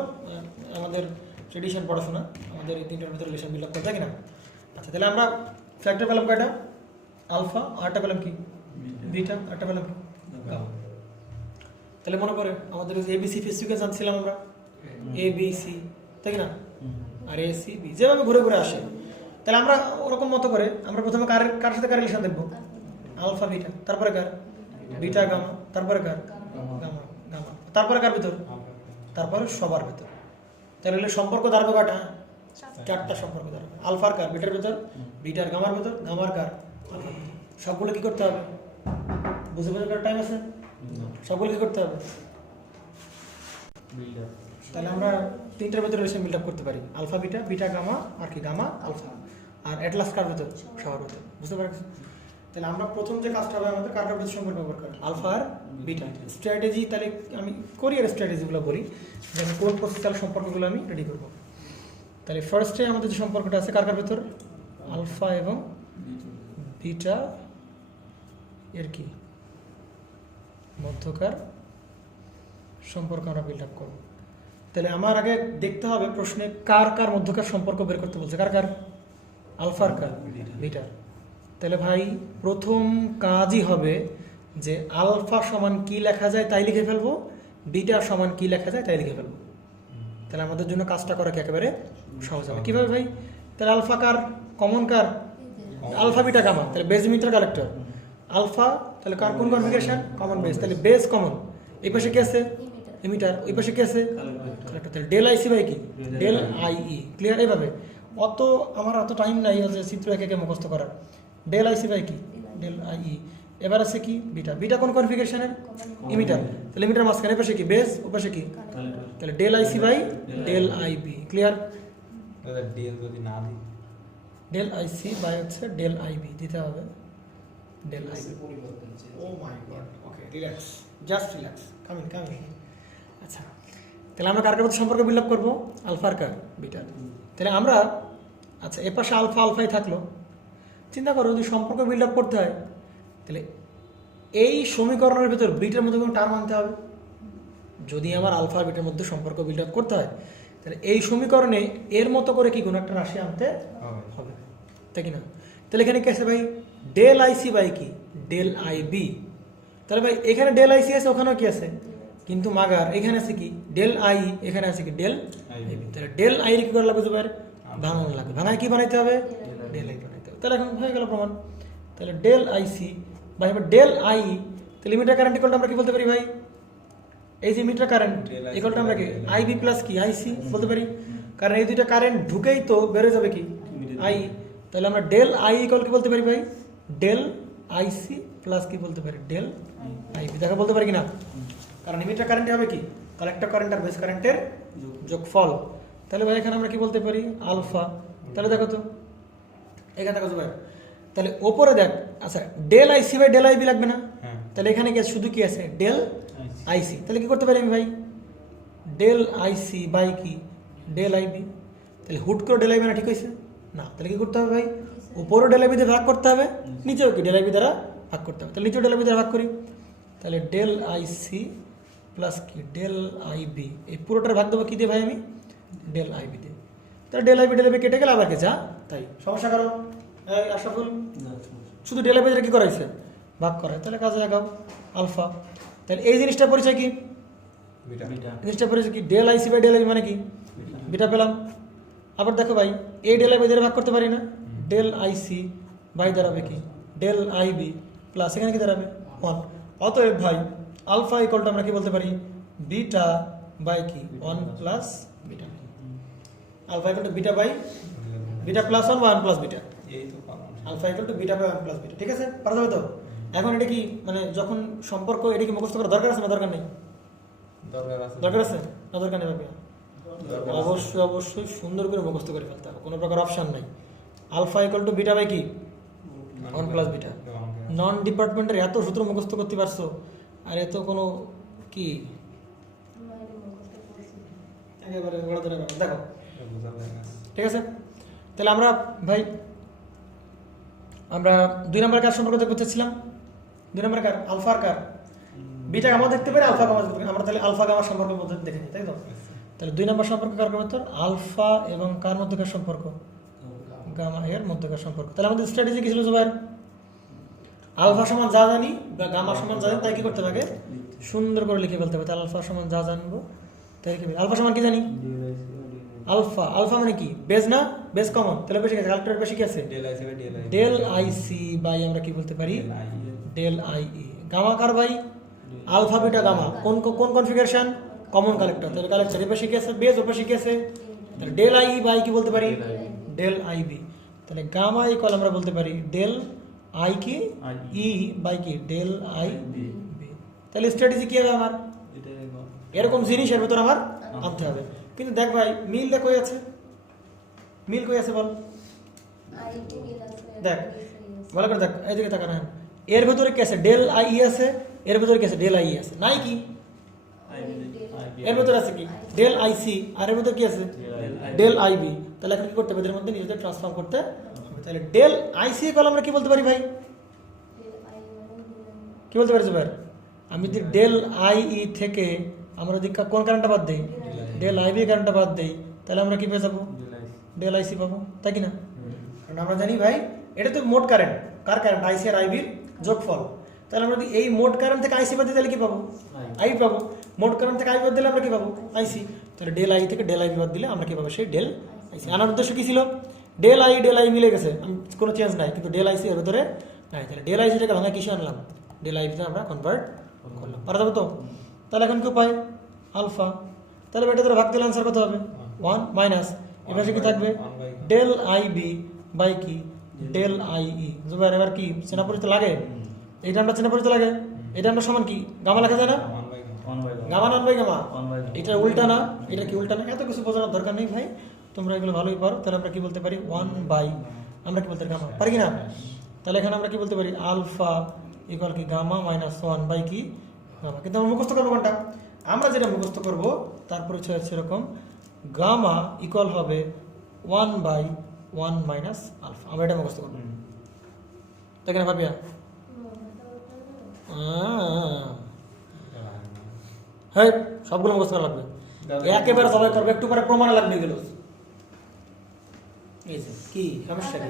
আমাদের ট্রেডিশন পড়াশোনা, আমাদের এই 3টার ভিতর রিলেশন বিল্ড আপ করতে, তাই না? আচ্ছা, তাহলে আমরা ফ্যাক্টর পেলাম কয়টা, আলফা, আরটা পেলাম কি বিটা, আরটা পেলাম কি গামা। তাহলে মনে করে আমাদের এবিসি ফেজ সিকোয়েন্স আনছিলাম আমরা, এ বি সি, তাই না, আর এ সি বি, যেভাবে ঘুরে ঘুরে আসে। তাহলে আমরা ওরকম মতো করে আমরা প্রথমে কার সাথে কার রিলেশন দেখবো, আলফা বিটা, তারপরে কার বিটা গামা, তারপরে কার গামা গামা, তারপরে কার ভিতর, তারপরে সবার ভিতর। তাহলে সম্পর্ক দাঁড়াবে কয়টা, 4টা সম্পর্ক দাঁড়াবে, আলফার কার বিটার ভিতর, বিটার গামার ভিতর, গামার কার আলফার ভিতর। সবগুলো কি করতে হবে, বুঝে বুঝে করার টাইম আছে, সবগুলো কি করতে হবে। তাহলে আমরা 3টার ভিতরে রিলেশন বিল্ড আপ করতে পারি, আলফা বিটা, বিটা গামা, আর কি গামা আলফা, আর অ্যাটলাস কার ভিতর, সবার ভিতর। বুঝতে পারছি? তাহলে আমরা প্রথম যে কাজটা হবে আমাদের কার ভিতর সম্পর্ক ব্যবহার করা, আলফা আর বিটা স্ট্র্যাটেজি। তাহলে আমি করি আর স্ট্র্যাটেজিগুলো বলি, যে আমি কোন প্রসেসিয়াল সম্পর্কগুলো আমি রেডি করবো। তাহলে ফার্স্টে আমাদের যে সম্পর্কটা আছে কার ভিতর, আলফা এবং বিটা এর কি মধ্যকার সম্পর্ক আমরা বিল্ড আপ করবো। তাহলে আমার আগে দেখতে হবে প্রশ্নে কার কার মধ্যকার সম্পর্ক বের করতে বলছে, কার কার, আলফার কার বিটার। তাহলে ভাই প্রথম কাজই হবে যে আলফা সমান কি লেখা যায় তাই লিখে ফেলবো, বিটা সমান কি লেখা যায় তাই লিখে ফেলবো। তাহলে আমাদের জন্য কাজটা করা কি একেবারে সহজ হবে। কীভাবে ভাই, তাহলে আলফা কার কমন, কার আলফা বিটা গামা, তাহলে বেজ মিটার কালেক্টর আলফা, তাহলে কার কোন কনফিগারেশন, কমন বেস, তাহলে বেস কমন, এই পাশে কি আছে এমিটার, ওই পাশে কি আছে কালেক্টর। তাহলে ডেল আইসি বাই কি ডেল আইই। ক্লিয়ার? এইভাবে অত আমার অত টাইম নাই যে চিত্র একে একে মুখস্থ করার। ডেল আইসি বাই কি ডেল আইই। এবার আছে কি বিটা, বিটা কোন কনফিগারেশনের, ইমিটার, তাহলে ইমিটার মাঝখানে পাশে কি বেস, ও পাশে কি, তাহলে del IC by del IB. Clear? Del যদি না দিই, ডেল আইসি বাই হচ্ছে ডেল আইবি দিতে হবে, del IB. Oh my God, okay relax, just relax, coming coming. আচ্ছা, তাহলে আমরা কার কার মধ্যে সম্পর্ক বিল্ড আপ করবো, আলফার কার বিটার। তাহলে আমরা, আচ্ছা এ পাশে আলফা আলফাই থাকলো, চিন্তা করো যদি সম্পর্ক বিল্ড আপ করতে হয় তাহলে এই সমীকরণের ভিতর বিটার মধ্যে কোনো টার্ম আনতে হবে। যদি আমার আলফা আর বিটার মধ্যে সম্পর্ক বিল্ড আপ করতে হয় তাহলে এই সমীকরণে এর মতো করে কি কোনো একটা রাশি আনতে হবে, তাই কি না? তাহলে এখানে কি আছে ভাই, ডেল আইসি বাই কি ডেল আইবি। তাহলে ভাই এখানে ডেল আইসি আছে, ওখানেও কি আছে, কিন্তু মাগার এখানে আছে কি ডেল আই, এখানে আছে কি ডেল আইবি। তাহলে ডেল আই কি করে লাগবে, এবার ভাঙানো লাগবে, ভাঙায় কি বানাইতে হবে, ডেল আই বানাইতে হবে। তাহলে এখন হয়ে গেল প্রমাণ। তাহলে ডেল আইসি বা এবার ডেল আই, তাহলে মিটার কারেন্ট ইকুয়ালটা আমরা কি বলতে পারি ভাই, এই যে মিটার কারেন্ট ইকুয়ালটা আমরা কি আইবি প্লাস কি আইসি বলতে পারি, কারণ এই দুইটা কারেন্ট ঢুকেই তো বেড়ে যাবে কি আই। তাহলে আমরা ডেল আই ইকুয়াল কি বলতে পারি ভাই, ডেল আইসি প্লাস কি বলতে পারি, ডেল আইবি। দেখা বলতে পারি কি না, কারণ মিটার কারেন্ট হবে কি কালেক্টর কারেন্ট আর বেস কারেন্টের যোগফল। তাহলে ভাই এখানে আমরা কি বলতে পারি, আলফা। তাহলে দেখো তো এখানে দেখো তো ভাই, তাহলে ওপরে দেখ, আচ্ছা del IC by del IB লাগবে না, তাহলে এখানে কি আছে, শুধু কি আছে ডেল আইসি। তাহলে কি করতে পারি আমি ভাই, ডেল আইসি বাই কি ডেল আইবি। তাহলে হুট করে ডেল আইবি না, ঠিক হয়েছে না? তাহলে কি করতে হবে ভাই, উপরও ডেল আইবি দিয়ে ভাগ করতে হবে, নিচেও কি ডেল আইবি দ্বারা ভাগ করতে হবে। তাহলে নিচেও ডেল আইবি দ্বারা ভাগ করি, তাহলে ডেল আইসি প্লাস কি ডেল আইবি, এই পুরোটার ভাগ দেবো কি দিয়ে ভাই আমি, ডেল আইবি দিয়ে। তাহলে ডেল আইবি কেটে গেলে আবার কে যা তাই, সমস্যা কারো আশরাফুল, শুধু ডেল আইবি কি করাইছে ভাগ করায়, তাহলে কাজে লাগাও আলফা। তাহলে এই জিনিসটা পরিচয় কি, জিনিসটা পরিচয় কি, del IC by del IB মানে কি বিটা পেলাম। আবার দেখো ভাই এই ডেল আইবি দ্বারা ভাগ করতে পারি না, ডেল আইসি বাই দাঁড়াবে কি ডেল আইবি প্লাস এখানে কি দাঁড়াবে 1। অতএব ভাই আলফা ইকুয়ালটা আমরা কি বলতে পারি, বিটা বাই কি 1 plus beta. Alpha equal to beta by beta plus 1 বা 1 plus beta, alpha equal to beta by 1 plus beta. ঠিক আছে, পারা যাবে তো? এখন এটা কি মানে যখন সম্পর্ক এটা কি মুখস্থ করা দরকার আছে না দরকার নেই? দরকার আছে না দরকার নেই ভাবে? অবশ্যই অবশ্যই সুন্দর করে মুখস্থ করে ফেলতে হবে, কোনো প্রকার অপশান নাই। Alpha equal to beta by কি 1 প্লাস বিটা। নন ডিপার্টমেন্টের এত সূত্র মুখস্থ করতে পারছো, আর এত কোনো কি একেবারে দেখো, ঠিক আছে। তাহলে আমরা ভাই আমরা 2 নম্বর কার সম্পর্ক দেখতে চাচ্ছিলাম, 2 নম্বর কার আলফা আর কার বিটা গামা দেখতে পারি, আলফা গামা দেখতে পারি। আমরা তাহলে আলফা গামা সম্পর্কের মধ্যে দেখে নিই, তাই তো? তাহলে 2 নম্বর সম্পর্ক কার মধ্যে আলফা এবং কার মধ্যকার সম্পর্ক, গামা এর মধ্যকার সম্পর্ক। তাহলে আমাদের স্ট্র্যাটেজি কি ছিল জুবাইর? আলফা সমান যা জানি বা গামা সমান যা জানি তাই কি করতে হবে, সুন্দর করে লিখে ফেলতে হবে। তাহলে আলফা সমান যা জানবো তাই কি, আলফা সমান কি জানি, আলফা, আলফা মানে কি বেস না, বেস কমন, তাহলে বেশি আছে, আলফার বেশি কি আছে, ডেল আই সি বাই আমরা কি বলতে পারি, ডেল আই ই। গামা কার ভাই, আলফা বিটা গামা, কোন কোন কনফিগারেশন, কমন কালেক্টর। তাহলে কালেক্টর এর বেশি কি আছে, বেস ওর বেশি কি আছে, তাহলে ডেল আই ই বাই কি বলতে পারি, ডেল আই বি। তাহলে গামা ইকুয়াল আমরা বলতে পারি ডেল আই কি ই বাই কি ডেল আই বি। তাহলে স্ট্র্যাটেজি কি হবে আমার, এরকম জিনিস এর ভিতর আমার আনতে হবে। কিন্তু দেখ ভাই মিল দেখ কই আছে, মিল কই আছে বল, দেখ ভালো করে দেখ, এইদিকে তাকা না, এর ভিতরে কি আছে, ডেল আই ই আছে, এর ভিতরে কি আছে, ডেল আই ই আছে, নাই কি, এর ভিতরে আছে কি ডেল আই সি, আর এর ভিতরে কি আছে ডেল আই বি। তাহলে এখন কি করতে হবে, এদের মধ্যে নিজেদের ট্রান্সফর্ম করতে হবে। তাহলে ডেল আই সি কল আমরা কি বলতে পারি ভাই, কি বলতে পারি ভাই, আমি যদি ডেল আই ই থেকে আমরা যদি কোন কারেন্টটা বাদ দেই, ডেল আই বি কারেন্টটা বাদ দেই, তাহলে আমরা কি পেয়ে যাবো, ডেল আই সি পাবো, তাই কি না? কারণ আমরা জানি ভাই এটা তো মোট কারেন্ট, কার কারেন্ট, আইসি আর আইবির যোগফল। তাহলে আমরা যদি এই মোট কারেন্ট থেকে আইসি বাদ দিই তাহলে কি পাবো, আই পাবো। মোট কারেন্ট থেকে আই বাদ দিলে আমরা কি পাবো, আইসি। তাহলে ডেল আই থেকে ডেল আই বাদ দিলে আমরা কি পাবো, সেই ডেল আইসি। আনার উদ্দেশ্য কি ছিল, ডেল আই মিলে গেছে, কোনো চেঞ্জ নাই, কিন্তু ডেল আইসি এর ভিতরে নাই। তাহলে ডেল আইসিটাকে ভাঙা কিসে আনলাম, ডেল আইবিতে আমরা কনভার্ট করলাম, পারা যাবে তো? তাহলে এখন কি উপায়, আলফা, তাহলে এটা ধরে ভাগ দিলে আনসার কত হবে, 1 মাইনাস এবার কি থাকবে, ডেল আই বি বাই কি ডেল আই ই। জুবাইর এবার কি চেনা পরিচিত লাগে, এই টার্মটা চেনা পরিচিত লাগে, এই টার্মটা সমান কি গামা লেখা যায় না, গামা নন বাই গামা, এটা উল্টা না, এটা কি উল্টা না, এত কিছু বোঝানোর দরকার নেই ভাই, তোমরা এগুলো ভালোই পারো। তাহলে আমরা কি বলতে পারি 1 বাই, আমরা কি বলতে পারি গামা, পারি কি না? তাহলে এখানে আমরা কি বলতে পারি, আলফা ইকুয়াল কি গামা মাইনাস 1 বাই কি গামা। কিন্তু আমরা মুখস্থ করবো কোনটা, আমরা যেটা মুখস্থ করবো তারপরে সেরকম গামা ইকুয়াল হবে 1 বাই 1 মাইনাস আলফা, আমরা এটা মুখস্থ করবো, তাই না ভাবিয়া? হ্যাঁ সবগুলো মুখস্থ করা লাগবে, একেবারে সবাই করবে, একটু পরে প্রমাণ লাগবে গেল। কি সমস্যা কি,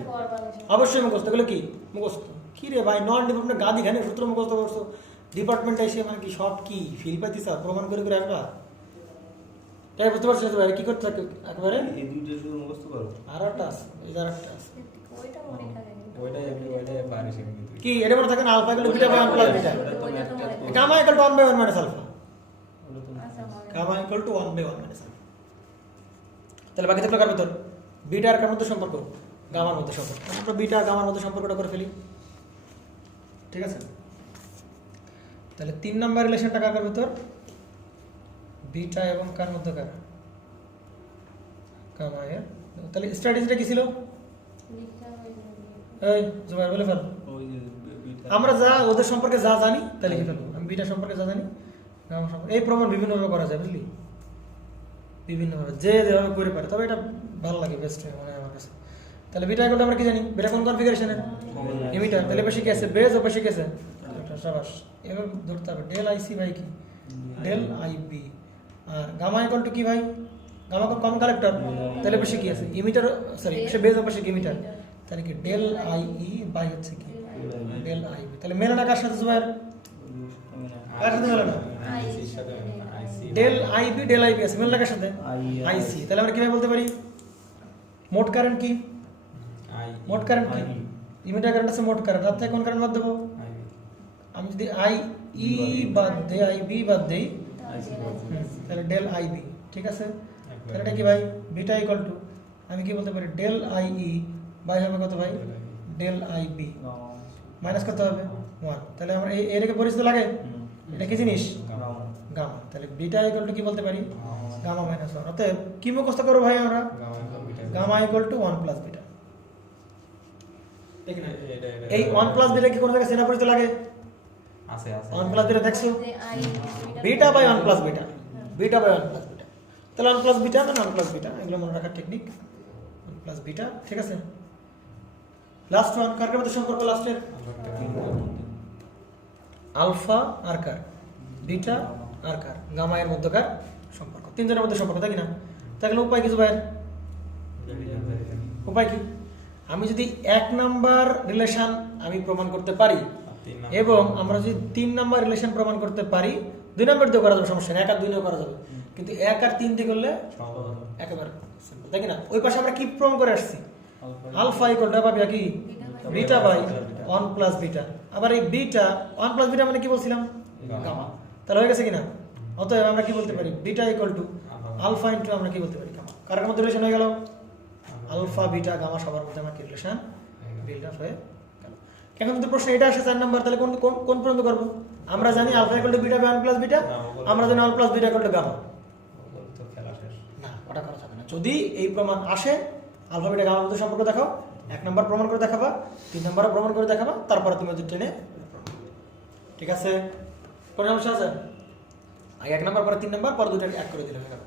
অবশ্যই মুখস্থ, এগুলো কি মুখস্থ, কি রে ভাই নন ডিপার্টমেন্ট গাদি ঘানি সূত্র মুখস্থ করছো, ডিপার্টমেন্টে এসে মানে কি সব কি ফিল পাইতিস প্রমাণ করে করে আসবা, তাই বুঝতে পারছিস ভাই কি করতে থাকে একবারে, এই দুইটা শুধু মুখস্থ করো, আর একটা আছে, এই আর একটা আছে, ওইটাই কি এটা মনে থাকে না, alpha equal beta by 1 plus beta, gamma equal to 1 by 1 minus alpha, gamma equal to 1 by 1 minus alpha. তাহলে বাকি থাকলো কার ভিতর, বিটা আর কার মধ্যে সম্পর্ক, গামার মধ্যে সম্পর্ক। আমরা বিটা আর গামার মধ্যে সম্পর্কটা করে ফেলি, ঠিক আছে? তাহলে 3 নাম্বার রিলেশনটা কার ভিতর, বিটা এবং কার মধ্যে, কার গামা এর। তাহলে স্ট্র্যাটেজিটা কি ছিল, এই জুবাইর বলে ফেল, ওই যে বিটা আমরা যা ওদের সম্পর্কে যা জানি তা লিখে ফেলবো। আমি বিটা সম্পর্কে যা জানি, গামা সম্পর্কে, এই প্রমাণ বিভিন্নভাবে করা যায় বুঝলি, বিভিন্নভাবে যে যেভাবে করে পারে, তবে এটা ভালো লাগে, বেস্ট মানে আমার কাছে। তাহলে বিটা ইকুয়াল আমরা কি জানি, বিটা কোন কনফিগারেশনের, এমিটার, তাহলে বেশি কি আছে, বেস ও বেশি কি আছে, শাবাশ। এবার ধরতে হবে ডেল আইসি বাই কি ডেল আই বি, আর গামা ইকুয়াল টু কি ভাই, গামা কমন কালেক্টর, তাহলে বেশি কি আছে ইমিটার, সরি সে বেস ও বেশি কি ইমিটার, তাহলে কি ডেল আই ই বাই হচ্ছে কি ডেল আই বি। তাহলে মেলে না কার সাথে জুবাইর, কার সাথে মেলে না, del I B del I B আছে, মেলে না কার সাথে, আইসি। তাহলে আমরা কিভাবে বলতে পারি, মোট কারেন্ট কি, মোট কারেন্ট কি, ইমিটার কারেন্ট আছে মোট কারেন্ট, তার থেকে কোন কারেন্ট বাদ দেবো, আমি যদি আই ই বাদ দেই, আই বি বাদ দেই, তাহলে ডেল আই বি, ঠিক আছে? তাহলে এটা কি ভাই, বিটা ইকুয়াল টু আমি কি বলতে পারি, ডেল আই ই বাই হবে কত ভাই, ডেল আই বি মাইনাস কত হবে 1। তাহলে আমরা এটাকে পরিচিত লাগে, এটা কি জিনিস, গামা। তাহলে বিটা ইকুয়াল টু কি বলতে পারি, গামা মাইনাস 1। অতএব কি মুখস্থ করো ভাই আমরা, gamma equal to 1 plus beta, ঠিক না? এই 1 প্লাস বিটা কি কোনো জায়গায় চেনা পরিচিত লাগে, আছে আছে 1 প্লাস বিটা দেখছো, beta by 1 plus beta, beta by 1 plus beta. তাহলে 1 প্লাস বিটা না 1 প্লাস বিটা, এগুলো মনে রাখার টেকনিক। প্লাস বিটা, ঠিক আছে। লাস্ট ওয়ান কার মধ্যে সম্পর্ক লাস্টের? আলফা আর কার? বিটা আর কার? গামা এর মধ্যকার সম্পর্ক, তিনজনের মধ্যে সম্পর্ক, তাই না? তাহলে উপায় কিছু ভাইয়ের উপায় কি? আমি যদি 1 নাম্বার রিলেশন আমি প্রমাণ করতে পারি এবং আমরা যদি 3 নাম্বার রিলেশন প্রমাণ করতে পারি, 2 নাম্বার দিয়ে করা যাবে, সমস্যা নেই, 1 আর 2 দিয়েও করা যাবে, কিন্তু 1 আর 3 দিয়ে করলে একেবারে সিম্পল, তাই না? ওই পাশে আমরা কি প্রমাণ করে আসছি? আলফা ইকুয়াল টু পাবি কি বিটা বাই 1 প্লাস বিটা। আবার এই বিটা 1 প্লাস বিটা মানে কি বলছিলাম? গামা। তাহলে হয়ে গেছে কিনা? অতএব আমরা কি বলতে পারি? Beta equal to alpha into আমরা কি বলতে পারি? গামা। কার মধ্যে রিলেশন হয়ে গেল? আলফা বিটা গামা সবার মধ্যে আমার কি রিলেশন বিল্ড আপ হয়ে গেল। এখন যদি প্রশ্ন এটা আসে 4 নাম্বার, তাহলে কোন কোন কোন পর্যন্ত করব? আমরা জানি alpha equal to beta by 1 plus beta, আমরা জানি 1 plus beta equal to gamma. না, ওটা করা যাবে না। যদি এই প্রমাণ আসে আলফা বিটা গামার মধ্যে সম্পর্ক দেখাও, 1 নাম্বার প্রমাণ করে দেখাবা, 3 নাম্বারও প্রমাণ করে দেখাবা, তারপরে তুমি ওদের টেনে, ঠিক আছে? কোন সমস্যা আছে? আগে 1 নাম্বার পরে 3 নাম্বার পরে দুটো এক করে দিলে হয়ে গেল।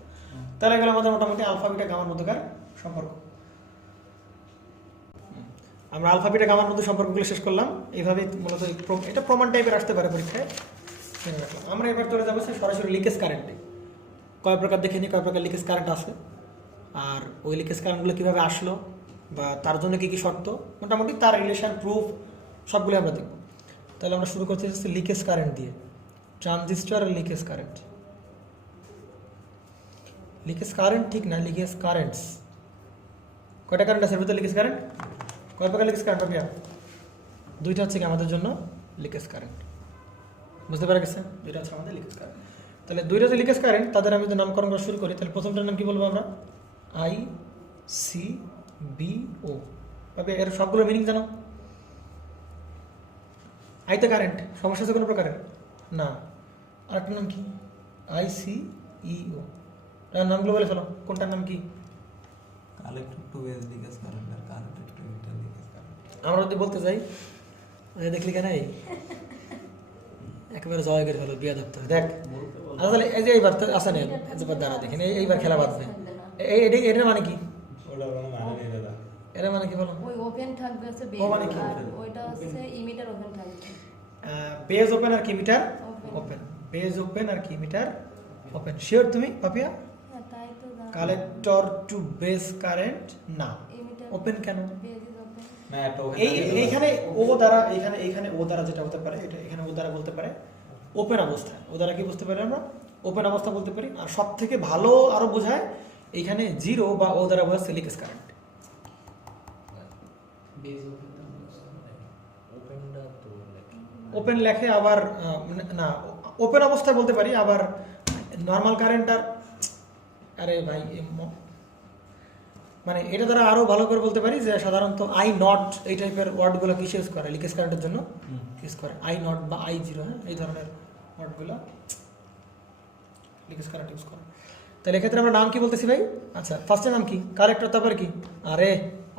তাহলে গেল আমাদের মোটামুটি আলফা বিটা গামার মধ্যকার সম্পর্ক। আমরা আলফা বিটা গামার মধ্যে সম্পর্কগুলো শেষ করলাম। এইভাবে মূলত এটা প্রমাণ টাইপের আসতে পারে পরীক্ষায়। আমরা এবার চলে যাবো সরাসরি লিকেজ কারেন্টে। কয় প্রকার দেখে নিই, কয় প্রকার লিকেজ কারেন্ট আছে, আর ওই লিকেজ কারেন্টগুলো কীভাবে আসলো বা তার জন্য কী কী শর্ত, মোটামুটি তার রিলেশন প্রুফ সবগুলো আমরা দেখব। তাহলে আমরা শুরু করতে চাচ্ছি লিকেজ কারেন্ট দিয়ে। Transistor leakage current, leakage current ঠিক না, লিকেজ কারেন্টস। কয়টা কারেন্ট আছে ভিতরে লিকেজ কারেন্ট? কয় প্রকার লিকেজ কারেন্ট পাবি? দুইটা হচ্ছে কি আমাদের জন্য লিকেজ কারেন্ট, বুঝতে পারা গেছে? দুইটা হচ্ছে আমাদের লিকেজ কারেন্ট। তাহলে দুইটা যে লিকেজ কারেন্ট তাদের আমি যদি নামকরণ করা শুরু করি, তাহলে প্রথমটার নাম কি বলবো আমরা? আই সি বি ও। পাবি? এর সবগুলো মিনিং জানো? আইতে কারেন্ট, সমস্যা আছে কোনো প্রকারের? না। আরেকটার নাম কি? I C E O. তার নামগুলো বলে ফেলো, কোনটার নাম কি? Collector to base leakage current আর collector to emitter leakage current. আমরা যদি বলতে যাই, দেখলি কেন এই একেবারে জয় করে ফেলো, বিয়া ধরতে দেখ। আচ্ছা তাহলে এই যে এইবার তো আসা নেই, দ্বারা দেখেন এইবার খেলা বাঁধবে। এটার মানে কি? ওটা কোনো মানে নেই দাদা। এর মানে কি বলো? ওই ওপেন থাকবে হচ্ছে বেজ, ও মানে কি? আর ওইটা হচ্ছে ইমিটার ওপেন থাকবে। বেজ ওপেন আর কি emitter Open. Open. Base open আর কি মিটার ওপেন। শিওর তুমি পাপিয়া? হ্যাঁ, তাই তো জানি। কালেক্টর টু বেস কারেন্ট না, ইমিটার ওপেন কেন? Base is open. না এটা এইখানে ও দ্বারা, এইখানে ও দ্বারা যেটা হতে পারে, এটা এখানে ও দ্বারা বলতে পারে ওপেন অবস্থা। ও দ্বারা কি বুঝতে পারি আমরা? ওপেন অবস্থা বলতে পারি। আর সব থেকে ভালো আরো বোঝায় এইখানে জিরো বা ও দ্বারা বোঝাচ্ছে লিকেজ কারেন্ট। ওপেন লেখে আবার না, ওপেন অবস্থায় বলতে পারি, আবার নর্মাল কারেন্ট আর আরে ভাই মানে এটা দ্বারা আরো ভালো করে বলতে পারি যে সাধারণত আই নট এই টাইপের ওয়ার্ডগুলো কিসে ইউজ করে? লিকেজ কারেন্টের জন্য ইউজ করে। আই নট বা আই জিরো, হ্যাঁ, এই ধরনের ওয়ার্ডগুলো লিকেজ কারেন্ট ইউজ করে। তাহলে এক্ষেত্রে আমরা নাম কি বলতেছি ভাই? আচ্ছা, ফার্স্টের নাম কি? কালেক্টর, তারপরে কি? আরে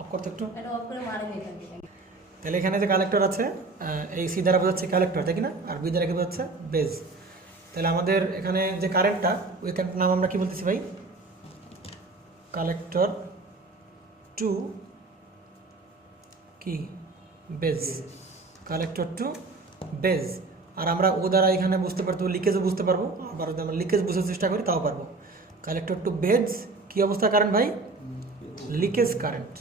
অফ করতে একটু। এটা অফ করে মারেন এখানে। তাহলে এখানে যে কালেক্টর আছে, এই সি দ্বারা বোঝাচ্ছে কালেক্টর, তাই কি না? আর বি দ্বারা কি বোঝাচ্ছে? বেজ। তাহলে আমাদের এখানে যে কারেন্টটা, ওই কারেন্টের নাম আমরা কি বলতেছি ভাই? কালেক্টর টু কি বেজ, কালেক্টর টু বেজ। আর আমরা ও দ্বারা এখানে বুঝতে পারবো, লিকেজও বুঝতে পারবো, আবার যদি আমরা লিকেজ বুঝার চেষ্টা করি তাও পারবো। কালেক্টর টু বেজ কি অবস্থা কারেন্ট ভাই? Leakage current.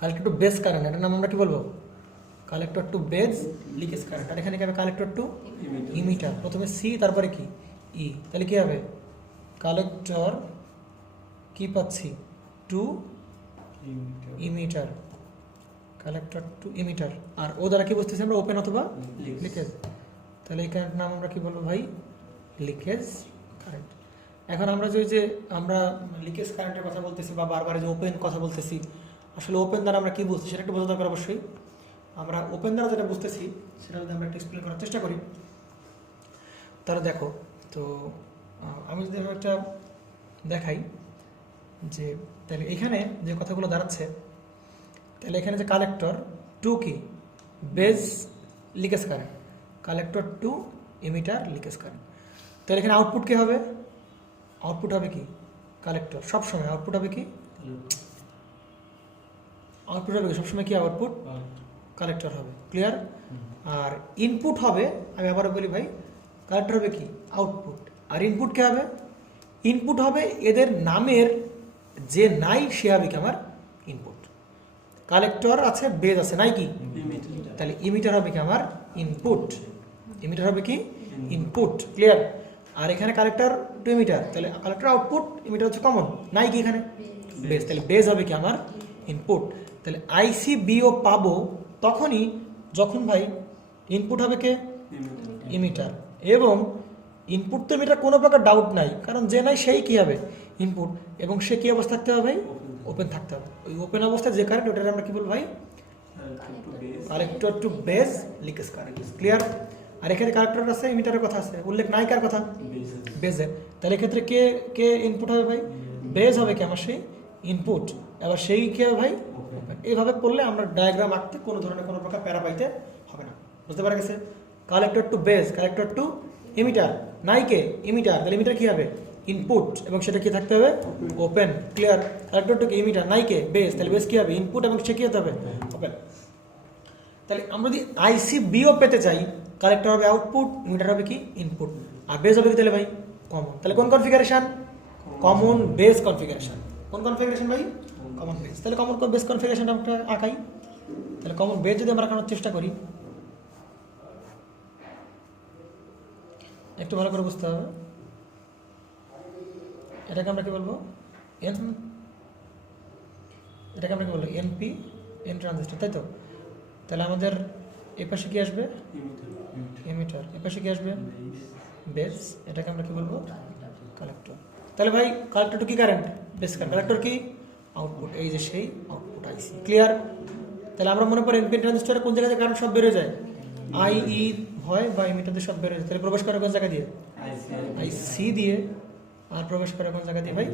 Collector to base current, এটার নাম আমরা কি বলবো? Collector to base leakage current. আর এখানে কি হবে? Collector to emitter. প্রথমে সি তারপরে কি? ই। তাহলে কি হবে? কালেক্টর কি পাচ্ছি? To emitter, collector to emitter. আর ও দ্বারা কি বুঝতেছি আমরা? ওপেন অথবা লিকেজ। তাহলে এই কারেন্ট নাম আমরা কি বলবো ভাই? Leakage current. এখন আমরা যে আমরা লিকেজ কারেন্টের কথা বলতেছি বা বারবার যে ওপেন কথা বলতেছি, আসলে ওপেন দ্বারা আমরা কি বুঝছি সেটা একটু বোঝা দরকার অবশ্যই। আমরা ওপেন দ্বারা যেটা বুঝতেছি সেটা যদি আমরা একটু এক্সপ্লেন করার চেষ্টা করি, তাহলে দেখো তো আমি যদি একটা দেখাই যে, তাহলে এখানে যে কথাগুলো দাঁড়াচ্ছে, তাহলে এখানে যে কালেক্টর টু কি base leakage current, collector to emitter leakage current. তাহলে এখানে আউটপুট কি হবে? আউটপুট হবে কি? কালেক্টর। সবসময় আউটপুট হবে কি? আউটপুট হবে সবসময় কি আউটপুট কালেক্টর হবে, ক্লিয়ার। আর ইনপুট হবে, আমি আবারও বলি ভাই, কালেক্টর হবে কি আউটপুট, আর ইনপুট কে হবে, ইনপুট হবে এদের নামের যে নাই সে হবে কি আমার ইনপুট। কালেক্টর আছে, বেজ আছে, নাই কি, তাহলে ইমিটার হবে কি আমার ইনপুট, ইমিটার হবে কি ইনপুট, ক্লিয়ার। আর এখানে কালেক্টর টু ইমিটার, তাহলে কালেক্টর আউটপুট, ইমিটার হচ্ছে কমন, নাই কি এখানে বেজ, তাহলে বেজ হবে কি আমার ইনপুট। তাহলে আইসি বিও পাবো তখনই যখন ভাই ইনপুট হবে কে ইমিটার, এবং ইনপুট তো ইমিটার কোনো প্রকার ডাউট নাই, কারণ যে নাই সেই কি হবে ইনপুট, এবং সে কি অবস্থা থাকতে হবে ভাই ওপেন থাকতে হবে। ওই ওপেন অবস্থায় যে কারেন্ট ওটার আমরা কি বলবো ভাই collector to base leakage current, clear. আর এখানে কালেক্টর আছে, ইমিটারের কথা আছে, উল্লেখ নাই কার কথা বেজের, তাহলে এক্ষেত্রে কে কে ইনপুট হবে ভাই বেজ হবে কি আমার সেই ইনপুট, এবার সেই কি হবে ভাই ওপেন। এইভাবে করলে আমরা ডায়াগ্রাম আঁকতে কোনো ধরনের কোনো প্রকার প্যারা পাইতে হবে না, বুঝতে পারা গেছে। Collector to base, collector to emitter, নাই কে ইমিটার, তাহলে ইমিটার কি হবে ইনপুট, এবং সেটা কি থাকতে হবে open, clear. Collector to emitter, নাই কে বেজ, তাহলে বেজ কি হবে ইনপুট, এবং সে কি হতে হবে ওপেন। তাহলে আমরা যদি আইসি বিও পেতে চাই, কালেক্টর হবে আউটপুট, ইমিটার হবে কি ইনপুট, আর বেজ হবে কি তাহলে ভাই কমন। তাহলে কোন কনফিগারেশন কমন বেস কনফিগারেশন, কোন কনফিগারেশন ভাই কমন বেস। তাহলে কমন বেস কনফিগারেশন আমরা আঁকাই, তাহলে কমন বেস যদি আমরা আঁকানোর চেষ্টা করি, একটু ভালো করে বুঝতে হবে, এটাকে আমরা কি বলবো এন, এটাকে আমরা কি বলবো এনপি, এন ট্রানজিস্টর, তাই তো। তাহলে আমাদের এ পাশে কি আসবে ইমিটার, এ পাশে কি আসবে বেস, এটাকে আমরা কি বলবো কালেক্টর। তাহলে ভাই কালেক্টর টু কি কারেন্ট বেস কারেন্ট, কালেক্টর কি আউটপুট, এই যে সেই আউটপুট আইসি, ক্লিয়ার। তাহলে আমরা মনে করি এনপি ট্রানজিস্টরে কোন জায়গায় কারেন্ট সব বেরোয় যায়, আই ই হয় বা ইমিটার দিয়ে সব বেরোয় যায়, তাহলে প্রবেশ করে কোন জায়গা দিয়ে আইসি দিয়ে, আর প্রবেশ করে কোন জায়গা দিয়ে ভাই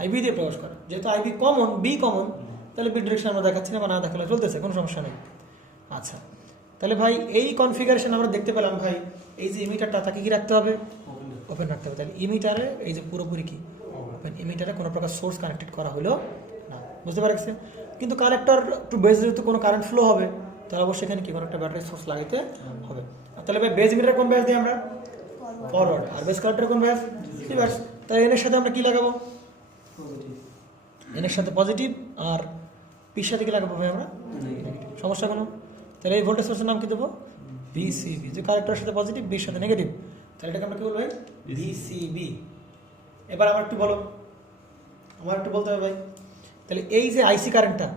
আইবি দিয়ে প্রবেশ করে। যেহেতু আইবি কমন, বি কমন, তাহলে বি ডিরেকশন আমরা দেখাচ্ছি না বা না দেখালে চলতেছে, কোনো সমস্যা নেই। আচ্ছা, তাহলে ভাই এই কনফিগারেশন আমরা দেখতে পেলাম ভাই, এই যে ইমিটারটা তাকে কি রাখতে হবে ওপেন রাখতে হবে, তাহলে ইমিটারে এই যে পুরোপুরি কি ওপেন, ইমিটারে কোনো প্রকার সোর্স কানেক্টেড করা হলো না, বুঝতে পারছে। কিন্তু কালেক্টর টু বেজ যেহেতু কোনো কারেন্ট ফ্লো হবে, তাহলে অবশ্যই এখানে কি কোনো একটা ব্যাটারি সোর্স লাগাইতে হবে। তাহলে ভাই বেজ ইমিটার কোন ব্যাস দিই আমরা ফরওয়ার্ড, আর বেস কালেক্টর কোন ব্যাস রিভার্স। তাহলে এনের সাথে আমরা কি লাগাবো এনের সাথে পজিটিভ, আর পির সাথে কি লাগাবো ভাই আমরা নেগেটিভ, সমস্যা কোনো। তাহলে এই ভোল্টেজ সোর্সের নাম কি দেবো ভিসিবি, যে কালেক্টরের সাথে পজিটিভ, বির সাথে নেগেটিভ, তাহলে এটাকে আমরা কি বলবো ভাই ভিসিবি। এবার আমার একটু বলো, আমার একটু বলতে হবে ভাই, তাহলে এই যে আইসি কারেন্টটা,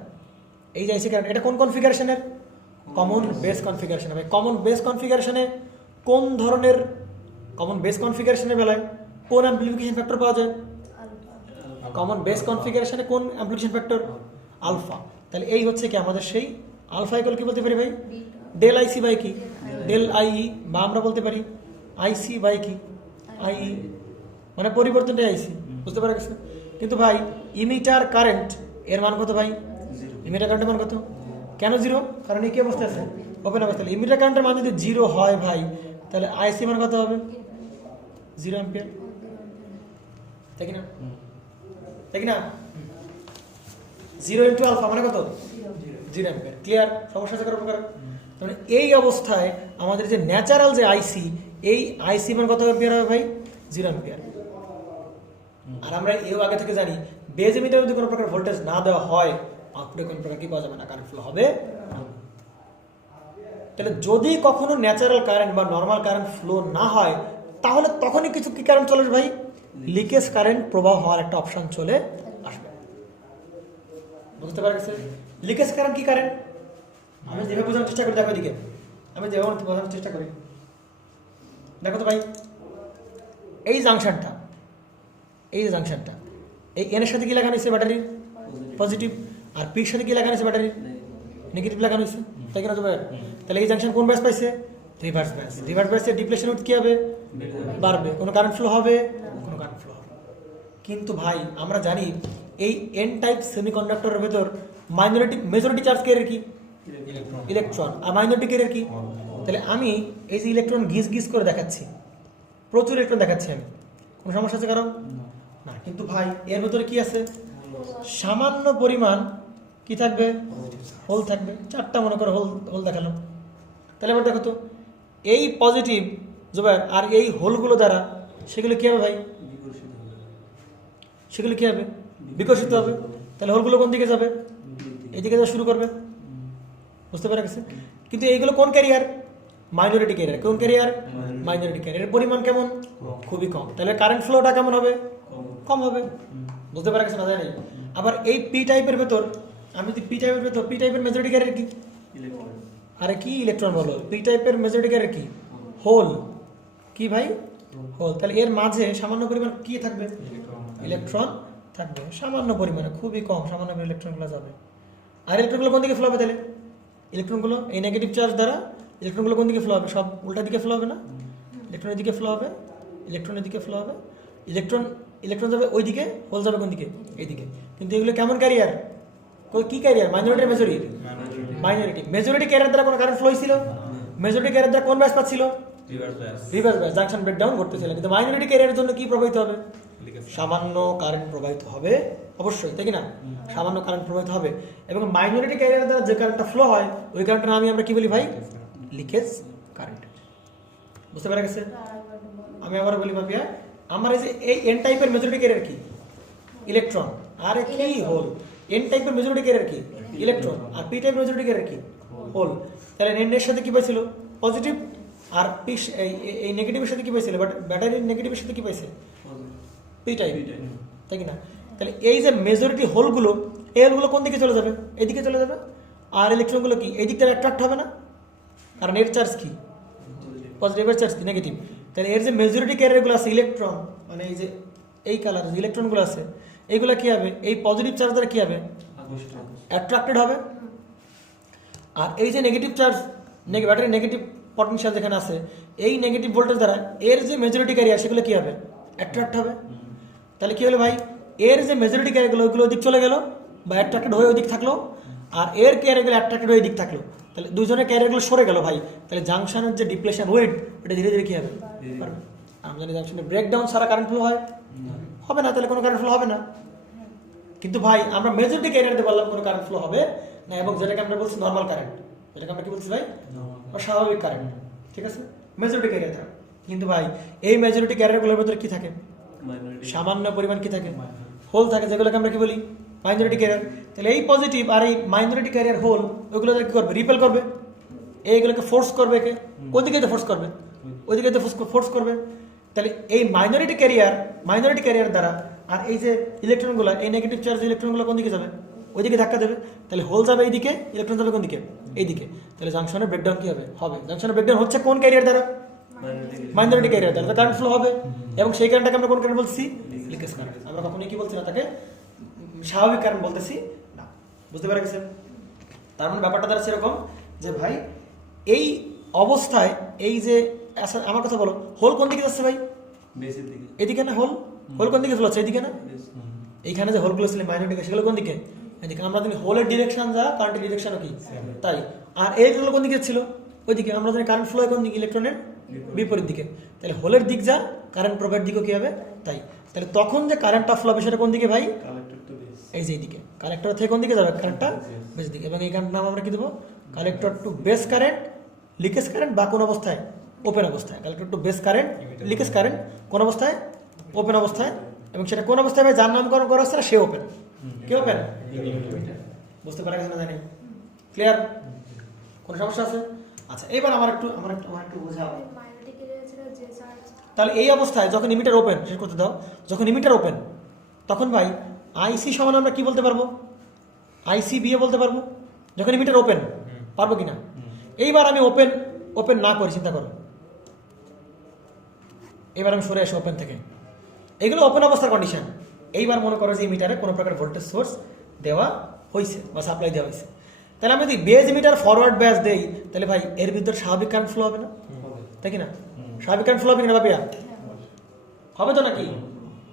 এই যে আইসি কারেন্ট, এটা কোন কনফিগারেশনের কমন বেস কনফিগারেশন হবে। কমন বেস কনফিগারেশনে কোন ধরনের, কমন বেস কনফিগারেশনের বেলায় কোন অ্যাম্প্লিফিকেশন ফ্যাক্টর পাওয়া যায়, কমন বেস কনফিগারেশনে কোন অ্যাম্প্লিফিকেশন ফ্যাক্টর আলফা। তাহলে এই হচ্ছে কি আমাদের সেই আলফা ইকুয়াল কি বলতে পারি ভাই ডেল আইসি বাই কি ডেল আইই, বা আমরা বলতে পারি আইসি বাই কি আইই, মানে পরিবর্তনটাই আইসি, বুঝতে পারা গেছে। কিন্তু ভাই ইমিটার কারেন্ট এর মান কত ভাই, ইমিটার কারেন্টের মান কত, কেন জিরো, কারণ এই কি অবস্থা আছে ওপেন অবস্থা। ইমিটার কারেন্টের মান যদি জিরো হয় ভাই, তাহলে আইসি মান কত হবে 0 অ্যাম্পিয়ার, তাই না, তাই না। 0 ইন্টু আলফা মানে কত 0 অ্যাম্পিয়ার, ক্লিয়ার। সমস্যা আছে কারো প্রকার। মানে এই অবস্থায় আমাদের যে ন্যাচারাল যে আইসি, এই আইসি মান কত অ্যাম্পিয়ার হবে ভাই 0 অ্যাম্পিয়ার। আর আমরা এও আগে থেকে জানি বেজ এমিটারে যদি কোনো প্রকার ভোল্টেজ না দেওয়া হয়, আউটপুটে কোনো প্রকার কি পাওয়া যাবে না, কারেন্ট ফ্লো হবে না। তাহলে যদি কখনো ন্যাচারাল কারেন্ট বা নর্মাল কারেন্ট ফ্লো না হয়, তাহলে তখনই কিছু কি কারেন্ট চলে ভাই লিকেজ কারেন্ট প্রবাহ হওয়ার একটা অপশন চলে আসবে, বুঝতে পারা গেছে। লিকেজ কারেন্ট কি কারেন্ট, আমি যেভাবে বোঝানোর চেষ্টা করি, দেখো এদিকে আমি যেভাবে বোঝানোর চেষ্টা করি, দেখো তো ভাই এই জাংশনটা, এই যে জাংশনটা, এই এনের সাথে কি লাগানো হয়েছে ব্যাটারি পজিটিভ, আর পির সাথে কি লাগানো হয়েছে ব্যাটারি নেগেটিভ লাগানো হয়েছে, তাই কিনা তো ভাই। তাহলে এই জাংশন কোন ব্যাস পাইছে রিভার্স ব্যাস, রিভার্স ব্যাসে ডিপ্লেশন উইথ কি হবে বাড়বে, কোনো কারেন্ট ফ্লো হবে, কোনো কারেন্ট ফ্লো হবে। কিন্তু ভাই আমরা জানি এই এন টাইপ সেমিকন্ডাক্টরের ভেতর মাইনরিটি মেজরিটি চার্জ কেয়ারের কি ইলেকট্রন, আর মাইনরিটি কেয়ারের কি। তাহলে আমি এই যে ইলেকট্রন গিজ গিজ করে দেখাচ্ছি, প্রচুর ইলেকট্রন দেখাচ্ছি আমি, কোনো সমস্যা আছে কারণ না। কিন্তু ভাই এর ভেতরে কি আছে সামান্য পরিমাণ কি থাকবে, হোল থাকবে। 4টা মনে করো হোল হোল দেখালাম। তাহলে এবার দেখো তো এই পজিটিভ জোবাইর আর এই হোলগুলো দ্বারা সেগুলো কী হবে ভাই, বিকশিত হবে। সেগুলো কী হবে, বিকশিত হবে। তাহলে হোলগুলো কোন দিকে যাবে, এইদিকে যাওয়া শুরু করবে। বুঝতে পারা গেছে? কিন্তু এইগুলো কোন ক্যারিয়ার, মাইনরিটি ক্যারিয়ার। কোন ক্যারিয়ার, মাইনরিটি ক্যারিয়ার। পরিমাণ কেমন, খুবই কম। তাহলে কারেন্ট ফ্লোটা কেমন হবে, কম হবে। বুঝতে পারা গেছে না, জানি। আবার এই পি টাইপের ভেতর, আমি যদি পি টাইপের ভেতর, পি টাইপের মেজরিটি ক্যারিয়ার কি, ইলেকট্রন। আরে কি ইলেকট্রন বলো, পি টাইপের মেজরিটি ক্যারিয়ার কি, হোল। কি ভাই, হোল। তাহলে এর মাঝে সামান্য পরিমাণ কি থাকবে, ইলেকট্রন থাকবে। সামান্য পরিমাণে, খুবই কম, সামান্য ইলেকট্রনগুলো যাবে। আর ইলেকট্রনগুলো কোন দিকে ফ্লো হবে তাহলে, ইলেকট্রনগুলো এই নেগেটিভ চার্জ দ্বারা ইলেকট্রনগুলো কোন দিকে ফ্লো হবে, সব উল্টা দিকে ফ্লো হবে না, ইলেকট্রনের দিকে ফ্লো হবে, ইলেকট্রনের দিকে ফ্লো হবে। ইলেকট্রন যাবে ওই দিকে, হোল যাবে কোন দিকে, এইদিকে। কিন্তু এগুলো কেমন ক্যারিয়ার, কি career, minority majority, minority. Majority career দ্বারা কোনো কারেন্ট ফ্লো ছিল, মেজরিটি ক্যারিয়ার দ্বারা কোন ব্যাস পাচ্ছিল, রিভার্স বায়াস। রিভার্স ব্যাস, জাংশন ব্রেকডাউন ঘটতেছিল। কিন্তু মাইনরিটি ক্যারিয়ারের জন্য কি প্রবাহিত হবে, সামান্য কারেন্ট প্রবাহিত হবে, অবশ্যই, তাই কি না, সামান্য কারেন্ট প্রবাহিত হবে। এবং মাইনরিটি ক্যারিয়ার দ্বারা যে কারেন্টটা ফ্লো হয় ওই কারেন্টের নামই আমরা কি বলি ভাই, লিকেজ কারেন্ট। বুঝতে পারা গেছে? আমি আবার বলি ভাবিয়া, আমার এই যে এই এন টাইপের মেজরিটি ক্যারিয়ার কি, ইলেকট্রন। আর কি হোল। এন টাইপের মেজরিটি ক্যারিয়ার কি, ইলেকট্রন। আর পি টাইপের মেজরিটি ক্যারিয়ার কি, হোল। তাহলে এন এর সাথে কি পাইছিল, পজিটিভ। আর পি এই নেগেটিভের সাথে কি পাইছিল, বাট ব্যাটারির নেগেটিভের সাথে কি পাইছে, পি টাইপ, তাই কি না? তাহলে এই যে মেজরিটি হোলগুলো, এই হোলগুলো কোন দিকে চলে যাবে, এইদিকে চলে যাবে। আর ইলেকট্রনগুলো কি এই দিক থেকে অ্যাট্রাক্ট হবে না, কারণ এর চার্জ কি, পজিটিভ, এর চার্জ কি, নেগেটিভ। তাহলে এর যে মেজরিটি ক্যারিয়ারগুলো আছে ইলেকট্রন, মানে এই যে এই কালার যে ইলেকট্রনগুলো আছে, এইগুলো কি হবে, এই পজিটিভ চার্জ দ্বারা কি হবে, অ্যাট্রাক্টেড হবে। আর এই যে negative charge, battery negative potential যেখানে আছে, এই নেগেটিভ ভোল্টেজ দ্বারা এর যে মেজরিটি ক্যারিয়ার সেগুলো কি হবে, অ্যাট্রাক্ট হবে। তাহলে কি হলো ভাই, এর যে মেজরিটি ক্যারিয়ারগুলো ওইগুলো ওই দিক চলে গেল বা অ্যাট্রাক্টেড হয়ে ওই দিক থাকলো, আর এর ক্যারিয়ারগুলো অ্যাট্রাক্টেড হয়ে দিক থাকলো। তাহলে দুজনের ক্যারিয়ারগুলো সরে গেল ভাই। তাহলে জাংশনের যে ডিপ্লেশন ওয়েট ওটা ধীরে ধীরে কি হবে, বাড়বে। আমরা জানি জাংশনের ব্রেকডাউন ছাড়া কারেন্ট ফ্লো হয়, হবে না। তাহলে কোনো কারেন্ট ফ্লো হবে না। কিন্তু ভাই আমরা মেজরিটি ক্যারিয়ার দিয়ে বললাম কোনো কারেন্ট ফ্লো হবে না, এবং যেটাকে আমরা বলছি নর্মাল কারেন্ট, যেটাকে আমরা কি বলছি ভাই, স্বাভাবিক কারেন্ট, ঠিক আছে, মেজরিটি ক্যারিয়ার থাকে। কিন্তু ভাই এই মেজরিটি ক্যারিয়ারগুলোর ভেতরে কি থাকে, সামান্য পরিমাণ কি থাকে, হোল থাকে, যেগুলোকে আমরা কি বলি, মাইনরিটি ক্যারিয়ার। তাহলে এই পজিটিভ আর এই মাইনরিটি ক্যারিয়ার হোল ওইগুলো কি করবে, রিপেল করবে, এইগুলোকে ফোর্স করবে। কে, ওইদিকে তো ফোর্স করবে, ওইদিকে তো ফোর্স করবে। তাহলে এই মাইনরিটি ক্যারিয়ার দ্বারা আর এই যে ইলেকট্রনগুলো, এই নেগেটিভ চার্জ ইলেকট্রনগুলো কোন দিকে যাবে, ওইদিকে ধাক্কা দেবে। তাহলে হোল যাবে এইদিকে, ইলেকট্রন যাবে কোন দিকে, এইদিকে। তাহলে জাংশনের ব্রেকডাউন কি হবে, জাংশনের ব্রেকডাউন হচ্ছে কোন ক্যারিয়ার দ্বারা, মাইনরিটি ক্যারিয়ার দ্বারা। কারেন্ট ফ্লো হবে, এবং সেই কারেন্টটাকে আমরা কোন কারেন্ট বলছি, লিকেজ কারেন্ট। আমরা কখনোই কি বলছি না, তাকে স্বাভাবিক কারেন্ট বলতেছি না। বুঝতে পারা গেছে? তার মানে ব্যাপারটা দ্বারা সেরকম যে ভাই এই অবস্থায় এই যে, আচ্ছা আমার কথা বলো, হোল কোন দিকে যাচ্ছে ভাই, বেসের দিকে। এদিকে না, হোল কোন দিকে ফ্লো হচ্ছে, এইদিকে না। এইখানে যে হোলগুলো ছিল মাইনরিটি, সেগুলো কোন দিকে, এদিকে। আমরা জানি হোলের ডিরেকশন যা কারেন্টের ডিরেকশনও কি তাই। আর এইগুলো কোন দিকে ছিল, ওইদিকে। আমরা জানি কারেন্ট ফ্লো কোন দিকে, ইলেকট্রনের বিপরীত দিকে। তাহলে হোলের দিক যা, কারেন্ট প্রবাহের দিকেও কি হবে তাই। তাহলে তখন যে কারেন্টটা ফ্লো হবে সেটা কোন দিকে ভাই, কালেক্টর টু বেস। এই যে এইদিকে। কালেক্টর থেকে কোন দিকে যাবে, কারেন্টটা বেস দিকে। এবং এই কারেন্ট নাম আমরা কি দেবো, collector to base current, leakage current, বা কোন অবস্থায়, ওপেন অবস্থায়। Collector to base current, leakage current, কোন অবস্থায়, ওপেন অবস্থায়। এবং সেটা কোন অবস্থায় ভাই, যার নামকরণ করা হচ্ছে না সে ওপেন, কে ওপেন। বুঝতে পারা গেছে না, জানি, ক্লিয়ার? কোনো সমস্যা আছে? আচ্ছা এবার আমার একটু বোঝাও। তাহলে এই অবস্থায় যখন ইমিটার ওপেন, শেষ করতে দাও, যখন ইমিটার ওপেন তখন ভাই আইসি সমান আমরা কি বলতে পারবো, আইসি বিয়ে বলতে পারবো, যখন ইমিটার ওপেন, পারবো কিনা? এইবার আমি ওপেন না করি, চিন্তা করো, এবার আমি সরে আসি ওপেন থেকে। এগুলো ওপেন অবস্থার কন্ডিশন। এইবার মনে করো যে ইমিটারে কোনো প্রকার ভোল্টেজ সোর্স দেওয়া হয়েছে বা সাপ্লাই দেওয়া হয়েছে। তাহলে আমি যদি বেজ ইমিটার ফরওয়ার্ড ব্যাস দেই, তাহলে ভাই এর ভিতরে স্বাভাবিক কারেন্ট ফ্লো হবে না, তাই কি না? স্বাভাবিক কারেন্ট ফ্লো হবে কিনা বাপিয়া, হবে তো নাকি?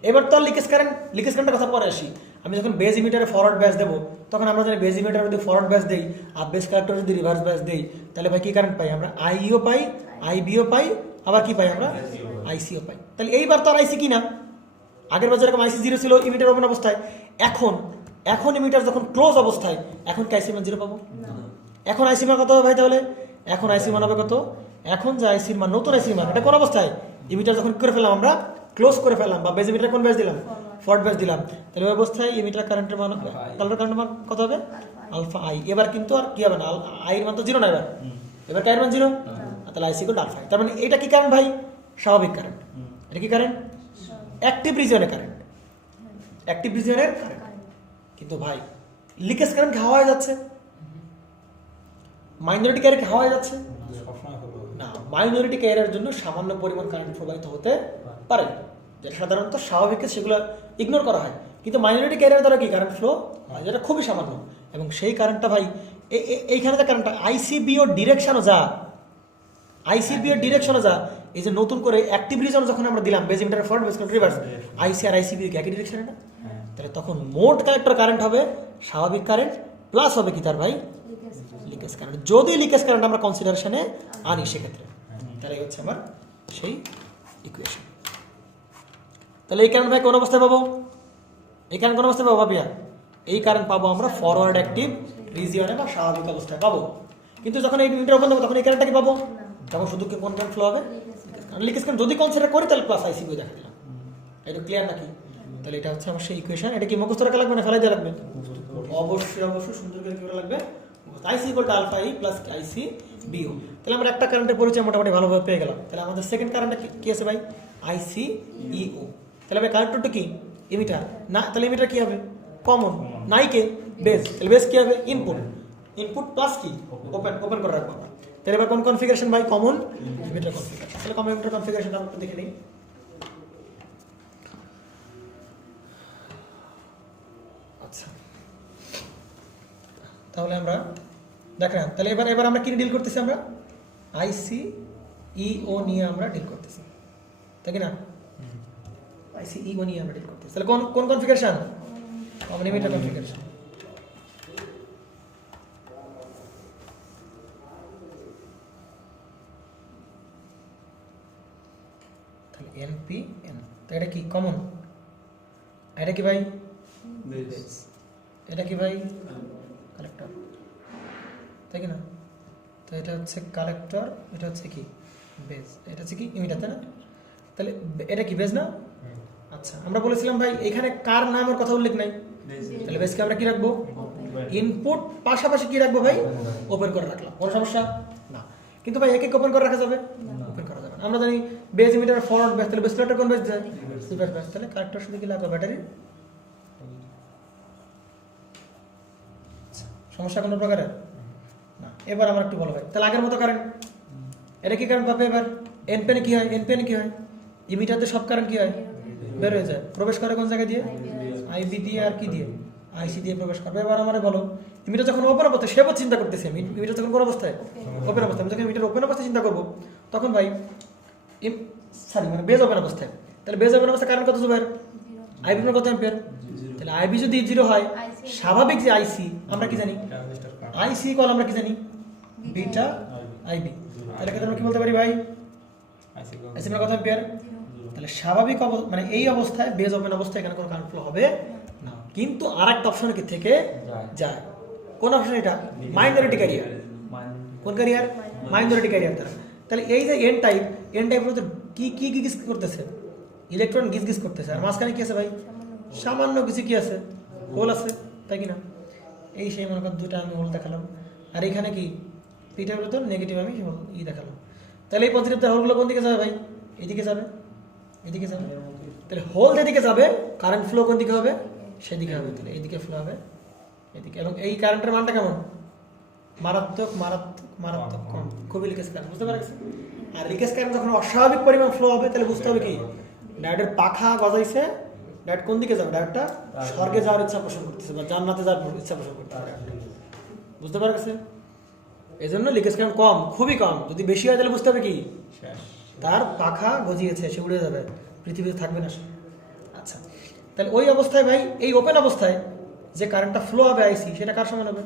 এবার তো লিকেজ কারেন্টের কথা পরে আসি। আমি যখন বেজ ইমিটারে ফরওয়ার্ড ব্যাস দেবো, তখন আমরা জানি বেজ ইমিটারে যদি ফরওয়ার্ড ব্যাস দেই আর বেস কালেক্টর যদি রিভার্স ব্যাস দেই, তাহলে ভাই কি কারেন্ট পাই আমরা, আইইও পাই, আইবিও পাই, আবার কি পাই আমরা, আইসিও পাই। তাহলে এইবার তো আর আইসি কি না, আগের বছর এরকম আইসি 0 ছিল ইমিটার ওপেন অবস্থায়। এখন এখন ইমিটার যখন ক্লোজ অবস্থায়, এখন কি আইসি মান 0 পাবো? না। এখন আইসি মান কত হবে ভাই তাহলে? এখন আইসি মান হবে কত? এখন যে আইসির মান, নতুন আইসির মান, এটা কোন অবস্থায়? ইমিটার যখন করে ফেললাম আমরা, ক্লোজ করে ফেললাম, বা বেজ ইমিটার কোন বেজ দিলাম? ফরওয়ার্ড বেজ দিলাম, তাহলে ওই অবস্থায় ইমিটার কারেন্টের মান, কারেন্টের মান কত হবে? Alpha I. এবার কিন্তু আর কি হবে না, আই এর মান তো 0 না, এবার কারেন্ট মান 0, তাহলে আইসি ইকুয়াল আলফা আই। তার মানে এটা কি কারেন্ট ভাই? স্বাভাবিক কারেন্ট। এটা কি কারেন্ট? অ্যাক্টিভ রিজিয়নের কারেন্ট, অ্যাক্টিভ রিজিয়নের কারেন্ট। কিন্তু ভাই লিকেজ কারেন্ট হাওয়া হয়ে যাচ্ছে, মাইনরিটি কারেন্ট হাওয়া হয়ে যাচ্ছে সবসময় হলো না। মাইনরিটি ক্যারিয়ারের জন্য সামান্য পরিমাণ কারেন্ট প্রবাহিত হতে পারে, যেটা সাধারণত স্বাভাবিক সেগুলো ইগনোর করা হয়, কিন্তু মাইনরিটি ক্যারিয়ার দ্বারা কি কারেন্ট ফ্লো হয়, যেটা খুবই সামান্য। এবং সেই কারেন্টটা ভাই এইখানে যে কারেন্টটা আইসিবিও ডিরেকশনও যা, আইসিবিও ডিরেকশনও যা, এই যে নতুন করে অ্যাক্টিভ রিজন যখন আমরা দিলাম, base emitter forward, base reverse, IC আর আইসিবি একই ডিরেকশনে না, তাহলে তখন মোট কালেক্টর কারেন্ট হবে স্বাভাবিক কারেন্ট প্লাস হবে কি তার ভাই? Leakage current. যদি লিকেজ কারেন্ট আমরা কনসিডারেশনে আনি সেক্ষেত্রে, তাহলে হচ্ছে আমার সেই ইকুয়েশন। তাহলে এই কারেন্ট ভাই কোন অবস্থায় পাবো? এই কারেন্ট কোন অবস্থায় পাবো ভাবিয়া? এই কারেন্ট পাবো আমরা ফরওয়ার্ড অ্যাক্টিভ রিজিয়নে বা স্বাভাবিক অবস্থায় পাবো। কিন্তু যখন এই মিটার ওপেন দেবো তখন এই কারেন্টটা কি পাবো? তখন শুধু কি কোন কারেন্ট ফ্লো হবে? লিকেজ কারেন্ট যদি কনসিডার করি তাহলে প্লাস আইসিবি দেখা দিলাম। এটা ক্লিয়ার নাকি? তাহলে এটা হচ্ছে আমার সেই ইকুয়েশন। এটা কি মুখস্থ রাখা লাগবে না ফেলাই দিয়ে রাখবে? অবশ্যই অবশ্যই সুন্দর করে কি লাগবে? IC equal to alpha E plus IC BO. তাহলে আমরা একটা কারেন্টের পরিচয় মোটামুটি ভালোভাবে পেয়ে গেলাম। তাহলে আমাদের সেকেন্ড কারেন্টটা কি আছে ভাই? আইসি ইও। তাহলে ভাই কারেন্টটা কি? ইমিটার না, তাহলে ইমিটার কি হবে? কমন। নাই কে? বেস। তাহলে বেস কি হবে? ইনপুট। ইনপুট প্লাস কি? ওপেন। ওপেন করে রাখবো আমরা। তাহলে এবার কোন কনফিগারেশন ভাই? Common emitter configuration. তাহলে কমন ইমিটার কনফিগারেশনটা আমরা দেখে নিই। আচ্ছা, তাহলে আমরা দেখেন, তাহলে এবার আমরা কি ডিল করতেছি? আমরা আইসি ইও নিয়ে আমরা ডিল করতেছি, তাই কি না? আইসি ইও নিয়ে আমরা ডিল করতেছি। তাহলে কোন কোন কনফিগারেশন? Common emitter configuration. তাহলে এনপি এন, তো এটা কি কমন? এটা কি ভাই? বেস এটা কি ভাই? কালেক্টর, তাই কি না? তো এটা হচ্ছে কালেক্টর, এটা হচ্ছে কি? বেজ। এটা হচ্ছে কি? ইমিটার, তাই না? তাহলে এটা কি বেজ না? আচ্ছা, আমরা বলেছিলাম ভাই এখানে কার নামের কথা উল্লেখ নাই, তাহলে বেজকে আমরা কি রাখবো? ইনপুট পাশাপাশি কি রাখবো ভাই? ওপেন করে রাখলাম, কোনো সমস্যা না। কিন্তু ভাই এক এক ওপেন করে রাখা যাবে? ওপেন করা যাবে না। আমরা জানি বেজ ইমিটার ফরওয়ার্ড বেজ, তাহলে বেজ প্লেটার কোন বেজ যায়? Reverse bias. তাহলে কালেক্টর শুধু কি লাগবে? ব্যাটারি। সমস্যা কোনো প্রকারের না। এবার আমার একটু বলো ভাই, তাহলে আগের মতো কারেন্ট, এটা কি কারেন্ট পাবে? এবার এনপেনে কি হয়? এনপেনে কি হয়? ইমিটারতে সব কারেন্ট কি হয়? বের হয়ে যায়। প্রবেশ করে কোন জায়গায় দিয়ে? আইবি দিয়ে। আর কি দিয়ে? আইসি দিয়ে প্রবেশ করবে। এবার আমার বলো, ইমিটার যখন ওপেন অবস্থায়, সেবার চিন্তা করতেছি আমি, ইমিটার যখন কোন অবস্থায়? ওপেন অবস্থায়। আমি যখন ইমিটার ওপেন অবস্থায় চিন্তা করবো, তখন ভাই মানে বেজ ওপেন অবস্থায়, তাহলে বেজ ওপেন অবস্থায় কারেন্ট কত যাবে? আইবি কত অ্যাম্পিয়ার? তাহলে আইবি যদি 0 হয়, স্বাভাবিক যে আইসি আমরা কি জানি? আইসি কল আমরা কি জানি? Beta IB. তাহলে আমরা কি বলতে পারি ভাই? আইসি কত অ্যাম্পিয়ার? তাহলে স্বাভাবিক মানে এই অবস্থায় বেজ ওপেন অবস্থায় এখানে কোনো কারেন্ট ফ্লো হবে না। কিন্তু আরেকটা অপশন কি থেকে যায়? কোন অপশন এটা? Minority career. কোন ক্যারিয়ার? মাইনরিটি ক্যারিয়ার দ্বারা। তাহলে এই যে এন টাইপ মধ্যে কি কি গিস করতেছে? ইলেকট্রন গিস করতেছে। আর মাঝখানে কি আছে ভাই? সামান্য কিছু কি আছে? হোল আছে, তাই কি না? এই সেই মনে কর দুটা আমি হোল দেখালাম। আর এখানে কি? পিটার ভিতর নেগেটিভ আমি দেখালাম। তাহলে এই পজিটিভ হোলগুলো কোন দিকে যাবে ভাই? এইদিকে যাবে, এদিকে যাবে। তাহলে হোল যেদিকে যাবে কারেন্ট ফ্লো কোন দিকে হবে? সেদিকে হবে। তাহলে এইদিকে ফ্লো হবে, এদিকে। এবং এই কারেন্টের মানটা কেমন? মারাত্মক মারাত্মক মারাত্মক কম, খুবই লিকেজ কারেন্ট, বুঝতে পারছেন? আর লিকেজ কারেন্ট যখন অস্বাভাবিক পরিমাণ ফ্লো হবে, তাহলে বুঝতে হবে কি? ডায়োডের পাখা গজাইছে, ডায়োড কোন দিকে যাবে? ডায়োডটা স্বর্গে যাওয়ার ইচ্ছা পোষণ করতেছে বা জান্নাতে যাওয়ার ইচ্ছা পোষণ করতেছে, বুঝতে পারছেন? এই জন্য লিকেজ কারেন্ট কম, খুবই কম। যদি বেশি হয় তাহলে বুঝতে হবে কি? তার পাখা গজিয়েছে, সে উড়ে যাবে, পৃথিবীতে থাকবে না সে। আচ্ছা, তাহলে ওই অবস্থায় ভাই, এই ওপেন অবস্থায় যে কারেন্টটা ফ্লো হবে আইসি, সেটা কার সমান হবে?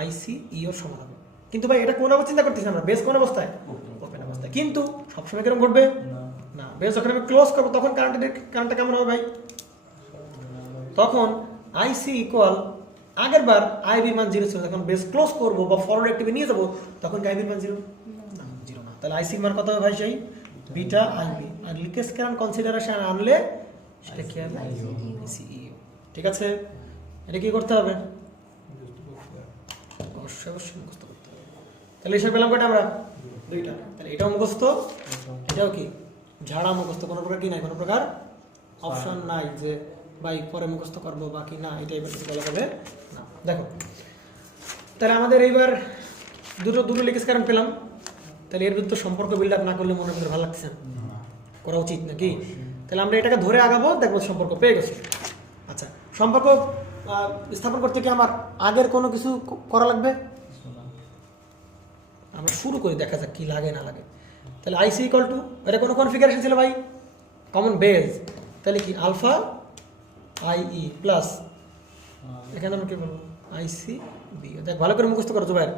আইসি ইওর সমান হবে। কিন্তু ভাই এটা কোন অবস্থা চিন্তা করতেছি আমরা? বেস কোন অবস্থায়? ওপেন অবস্থায়। কিন্তু সবসময় কেরকম ঘটবে না। বেস যখন আমি ক্লোজ করবো তখন কারেন্টটা কেমন হবে ভাই? তখন আইসি ইকুয়াল আগের বার আইবির মান 0 ছিল, যখন বেস ক্লোজ করবো বা ফরওয়ার্ড অ্যাক্টিভে নিয়ে যাবো তখন কি আইবির মান 0 না, 0 না। তাহলে আইসির মান কত হবে ভাই? সেই বিটা আইবি। আর লিকেজ কারেন্ট কনসিডারেশন আনলে সেটা কি হবে? আইসিইউ। ঠিক আছে, এটা কি করতে হবে? অবশ্যই অবশ্যই মুখস্থ করতে হবে। তাহলে এসব পেলাম কয়টা আমরা? দুইটা। তাহলে এটাও মুখস্থ, এটাও কি ঝাড়া মুখস্থ, কোনো প্রকার কি নাই, কোনো প্রকার অপশন নাই যে ভাই পরে মুখস্থ করবো বাকি না, এটা এবার কিছু বলা যাবে না। দেখো তাহলে আমাদের এইবার দুটো লিকেজ কারেন্ট পেলাম। তাহলে এর ভিতরে সম্পর্ক বিল্ড আপ না করলে মনে হয় ভালো লাগছে না, করা উচিত নাকি? তাহলে আমরা এটাকে ধরে আগাবো, দেখবো সম্পর্ক পেয়ে গেছি। আচ্ছা, সম্পর্ক স্থাপন করতে কি আমার আগের কোনো কিছু করা লাগবে? আমরা শুরু করি, দেখা যাক কি লাগে না লাগে। তাহলে আইসি ইকুয়াল টু, এটা কোনো কনফিগারেশন ছিল ভাই? Common base. তাহলে কি আলফা আইই প্লাস, এখানে আমরা কি বলবো? IC B. দেখ ভালো করে মুখস্থ করো জুবাইর।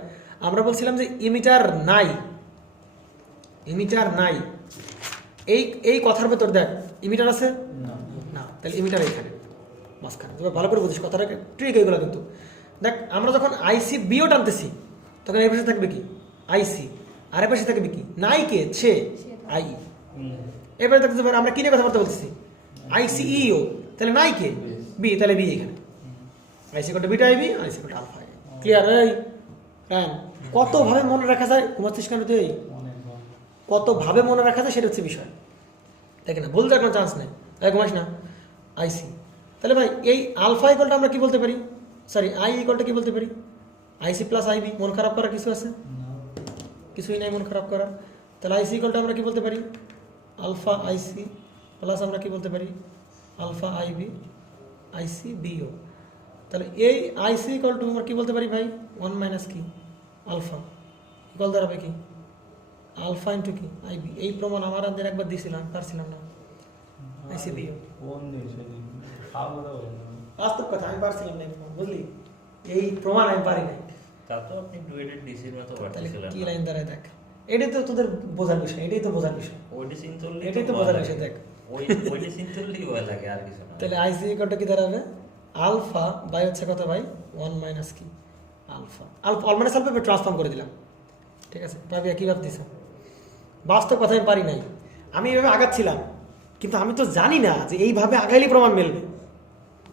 আমরা বলছিলাম যে ইমিটার নাই, ইমিটার নাই, এই কথার ভেতর দেখ ইমিটার আছে না, তাহলে ইমিটার এইখানে মাঝখানে। তবে ভালো করে বুঝিস কথাটা, ট্রিক এইগুলো কিন্তু। দেখ আমরা যখন আইসি বিও টানতেছি তখন এই পাশে থাকবে কি? আইসি। আর এ পাশে থাকবে কি? নাই কে ছে আই। এবারে দেখতে পারো আমরা কি নিয়ে কথা বলতে বলতেছি? আইসিইও। তাহলে নাই কে? বি, তাহলে বি এখানে। আইসি কোটা বিটা আইবি, আইসি কোটা আলফা। ক্লিয়ার? এই হ্যাঁ, কতভাবে মনে রাখা যায়? ঘুমাচ্ছিস কেন তুই? কতভাবে মনে রাখা যায় সেটা হচ্ছে বিষয়। দেখে না, ভুল যাওয়ার কোনো চান্স নেই। তাই ঘুমাস না। আইসি। তাহলে ভাই এই আলফা ইকুয়ালটা আমরা কি বলতে পারি? সরি, আই ইকুয়ালটা কি বলতে পারি? IC plus IB. মন খারাপ করার কিছু আছে? কিছুই নাই মন খারাপ করার। তাহলে আইসি ইকুয়ালটা আমরা কি বলতে পারি? আলফা আইসি প্লাস আমরা কি বলতে পারি? আলফা আইবি আইসি বিও। তাহলে এই আইসি ইকুয়াল টু আমরা কি বলতে পারি ভাই? 1 মাইনাস কি আলফা ইকুয়াল দাঁড়াবে কি আলফা ইন্টু কি আইবি। এই প্রমাণ আমার আগে একবার দিয়েছিলাম, পারছিলাম না। আইসি বিও বাস্তব কথা, আমি পারছিলাম না, বুঝলি? এই প্রমাণ আমি পারি নাই। তা তো আপনি ডুয়েটের ডিসির মতো তাহলে পারতেছিলেন কি লাইন দাঁড়ায় দেখ, এটাই তো তোদের বোঝার বিষয়, এটাই তো বোঝার বিষয়, ওইটি সিন চললে এটাই তো বোঝার বিষয়। দেখ ওইটি সিন চললেই ভয় লাগে, আর কিছু না। তাহলে আইসি ইকুয়ালটা কি দাঁড়াবে? আলফা বাই হচ্ছে কত ভাই? 1 মাইনাস কি alpha. Alpha all minus alpha transform করে দিলাম। ঠিক আছে, পাবি কি ভাবতেছ? বাস্তব কথা আমি পারি নাই, আমি এইভাবে আগাচ্ছিলাম, কিন্তু আমি তো জানি না যে এইভাবে আগাইলে প্রমাণ মিলবে।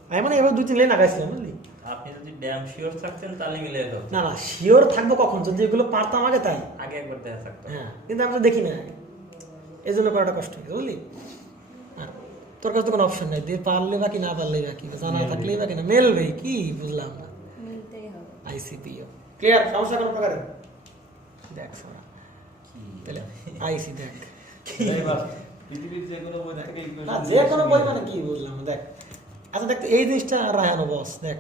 আমি মানে এভাবে 2-3 লাইন আগাইছিলাম, বুঝলি? আপনি যদি ড্যাম শিওর থাকতেন তাহলে মিলে যেত। না না, শিওর থাকবো কখন? যদি এগুলো পারতাম আগে, তাই আগে একবার দেখা থাকতো। হ্যাঁ, কিন্তু আমি তো দেখি না, এই জন্য করাটা কষ্ট হয়েছে, বুঝলি? আর তোর কাছে তো কোনো অপশন নাই, দিয়ে পারলে বাকি না পারলেই বাকি, জানা থাকলেই বাকি না, মেলবে কি বুঝলাম না। মিলতেই হবে। ICPO clear? সমস্যা কোনো প্রকারের? দেখ সোনা, তাহলে আইসি দেখ পৃথিবীর যে কোনো বই থেকে না, যে কোনো বই মানে কি বুঝলাম। দেখ আচ্ছা, দেখ এই জিনিসটা রায়ানো বস, দেখ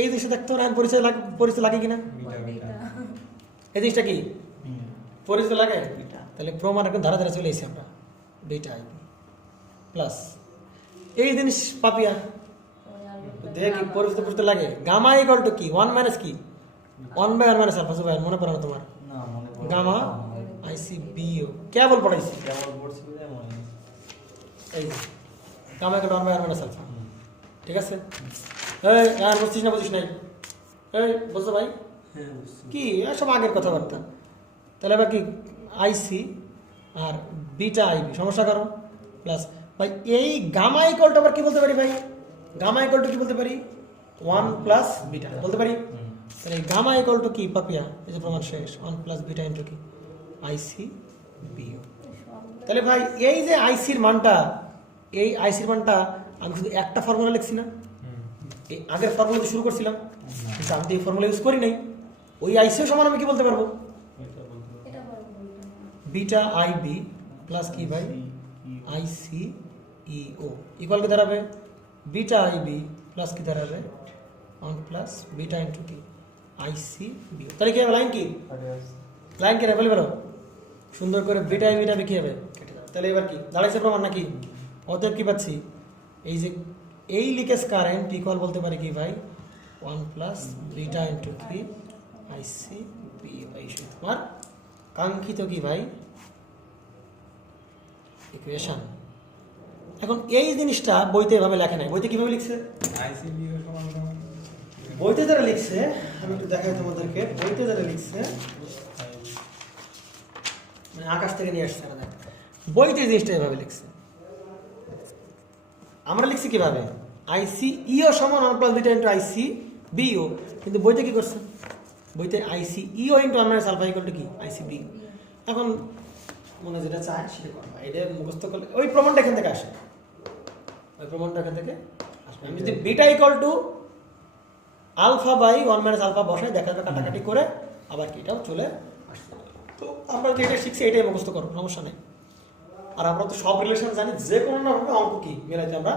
এই জিনিসটা দেখ তো রায়ান পরিচয় লাগে কিনা? এই জিনিসটা কি পরিচয় লাগে? তাহলে প্রমাণ এখন ধারা ধারা চলে এসেছি আমরা। বিটা আইবি প্লাস এই জিনিস পাপিয়া দেখ কি পরিচয় লাগে? গামা ইকুয়াল টু কি 1 মাইনাস কি 1 বাই 1 মাইনাস আলফা। ভাই মনে পড়ে না তোমার? গামা আইসিবিও কেবল পড়াইছি, এই gamma equal 1 by 1 minus alpha. ঠিক আছে, এই আর বুঝছিস না? বুঝিস নাই? এই বুঝছো ভাই? কি সব আগের কথাবার্তা। তাহলে এবার কি আইসি আর বিটা আইবি সমস্যা করো প্লাস ভাই এই গামা ইকুয়ালটা আবার কি বলতে পারি ভাই? গামা ইকুয়াল টু কি বলতে পারি? 1 প্লাস বিটা বলতে পারি। তাহলে গামা ইকুয়াল টু কি পাপিয়া? এই যে প্রমাণ শেষ, 1 প্লাস বিটা ইন্টু কি আইসি বিও। তাহলে ভাই এই যে আইসির মানটা, এই আইসির মানটা আমি শুধু একটা ফর্মুলা লিখছি না, এই আগের ফর্মুলা দিয়ে শুরু করছিলাম, কিন্তু আমি তো এই ফর্মুলা ইউজ করি নাই। ওই আইসিও সমান আমি কি বলতে পারবো? এটা বলতে বিটা আইবি প্লাস কি ভাই আইসি ইও ইকুয়াল কি দাঁড়াবে? বিটা আইবি প্লাস কি দাঁড়াবে? 1 প্লাস বিটা ইন্টু কি আইসি বিও। তাহলে কি হবে? লাইন কি লাইন কি বলে বেরো সুন্দর করে বিটা আইবিটা কি হবে? কেটে যাবে। তাহলে এবার কি দাঁড়াইছে প্রমাণ নাকি? অতএব কি পাচ্ছি? এই যে এই লিকেজ কারেন্ট ইকুয়াল বলতে পারি কি ভাই 1 প্লাস বিটা ইন্টু কি আইসি বিও। এই তোমার কাঙ্ক্ষিত কি ভাই ইকুয়েশন। এখন এই জিনিসটা বইতে এভাবে লেখে নাই, বইতে কিভাবে লিখছে? আইসিবি সমান সমান বইতে যারা লিখছে, আমি একটু দেখাই তোমাদেরকে, বইতে যারা লিখছে মানে আকাশ থেকে নিয়ে আসছে না, দেখ বইতে এই জিনিসটা এভাবে লিখছে। আমরা লিখছি কিভাবে? আইসি ইও সমান 1 + β * আইসি বিও, কিন্তু বইতে কি করছে? বইতে আইসি ইও * 1 - আলফা = কি? আইসি বিও। এখন মনে যেটা চায় সেটা করবা, এটা মুখস্থ করলে ওই প্রমাণটা এখান থেকে আসে, ওই প্রমাণটা এখান থেকে আসবে। আমি যদি বিটা = আলফা বাই 1 - আলফা বসাই, দেখা যাবে কাটাকাটি করে আবার কি এটাও চলে আসছে। তো আমরা যেটা শিখছি এটাই মুখস্থ করো, সমস্যা নেই। আর আমরা তো সব রিলেশন জানি, যে কোনো না ভাবে অঙ্ক কি মেলাইতে আমরা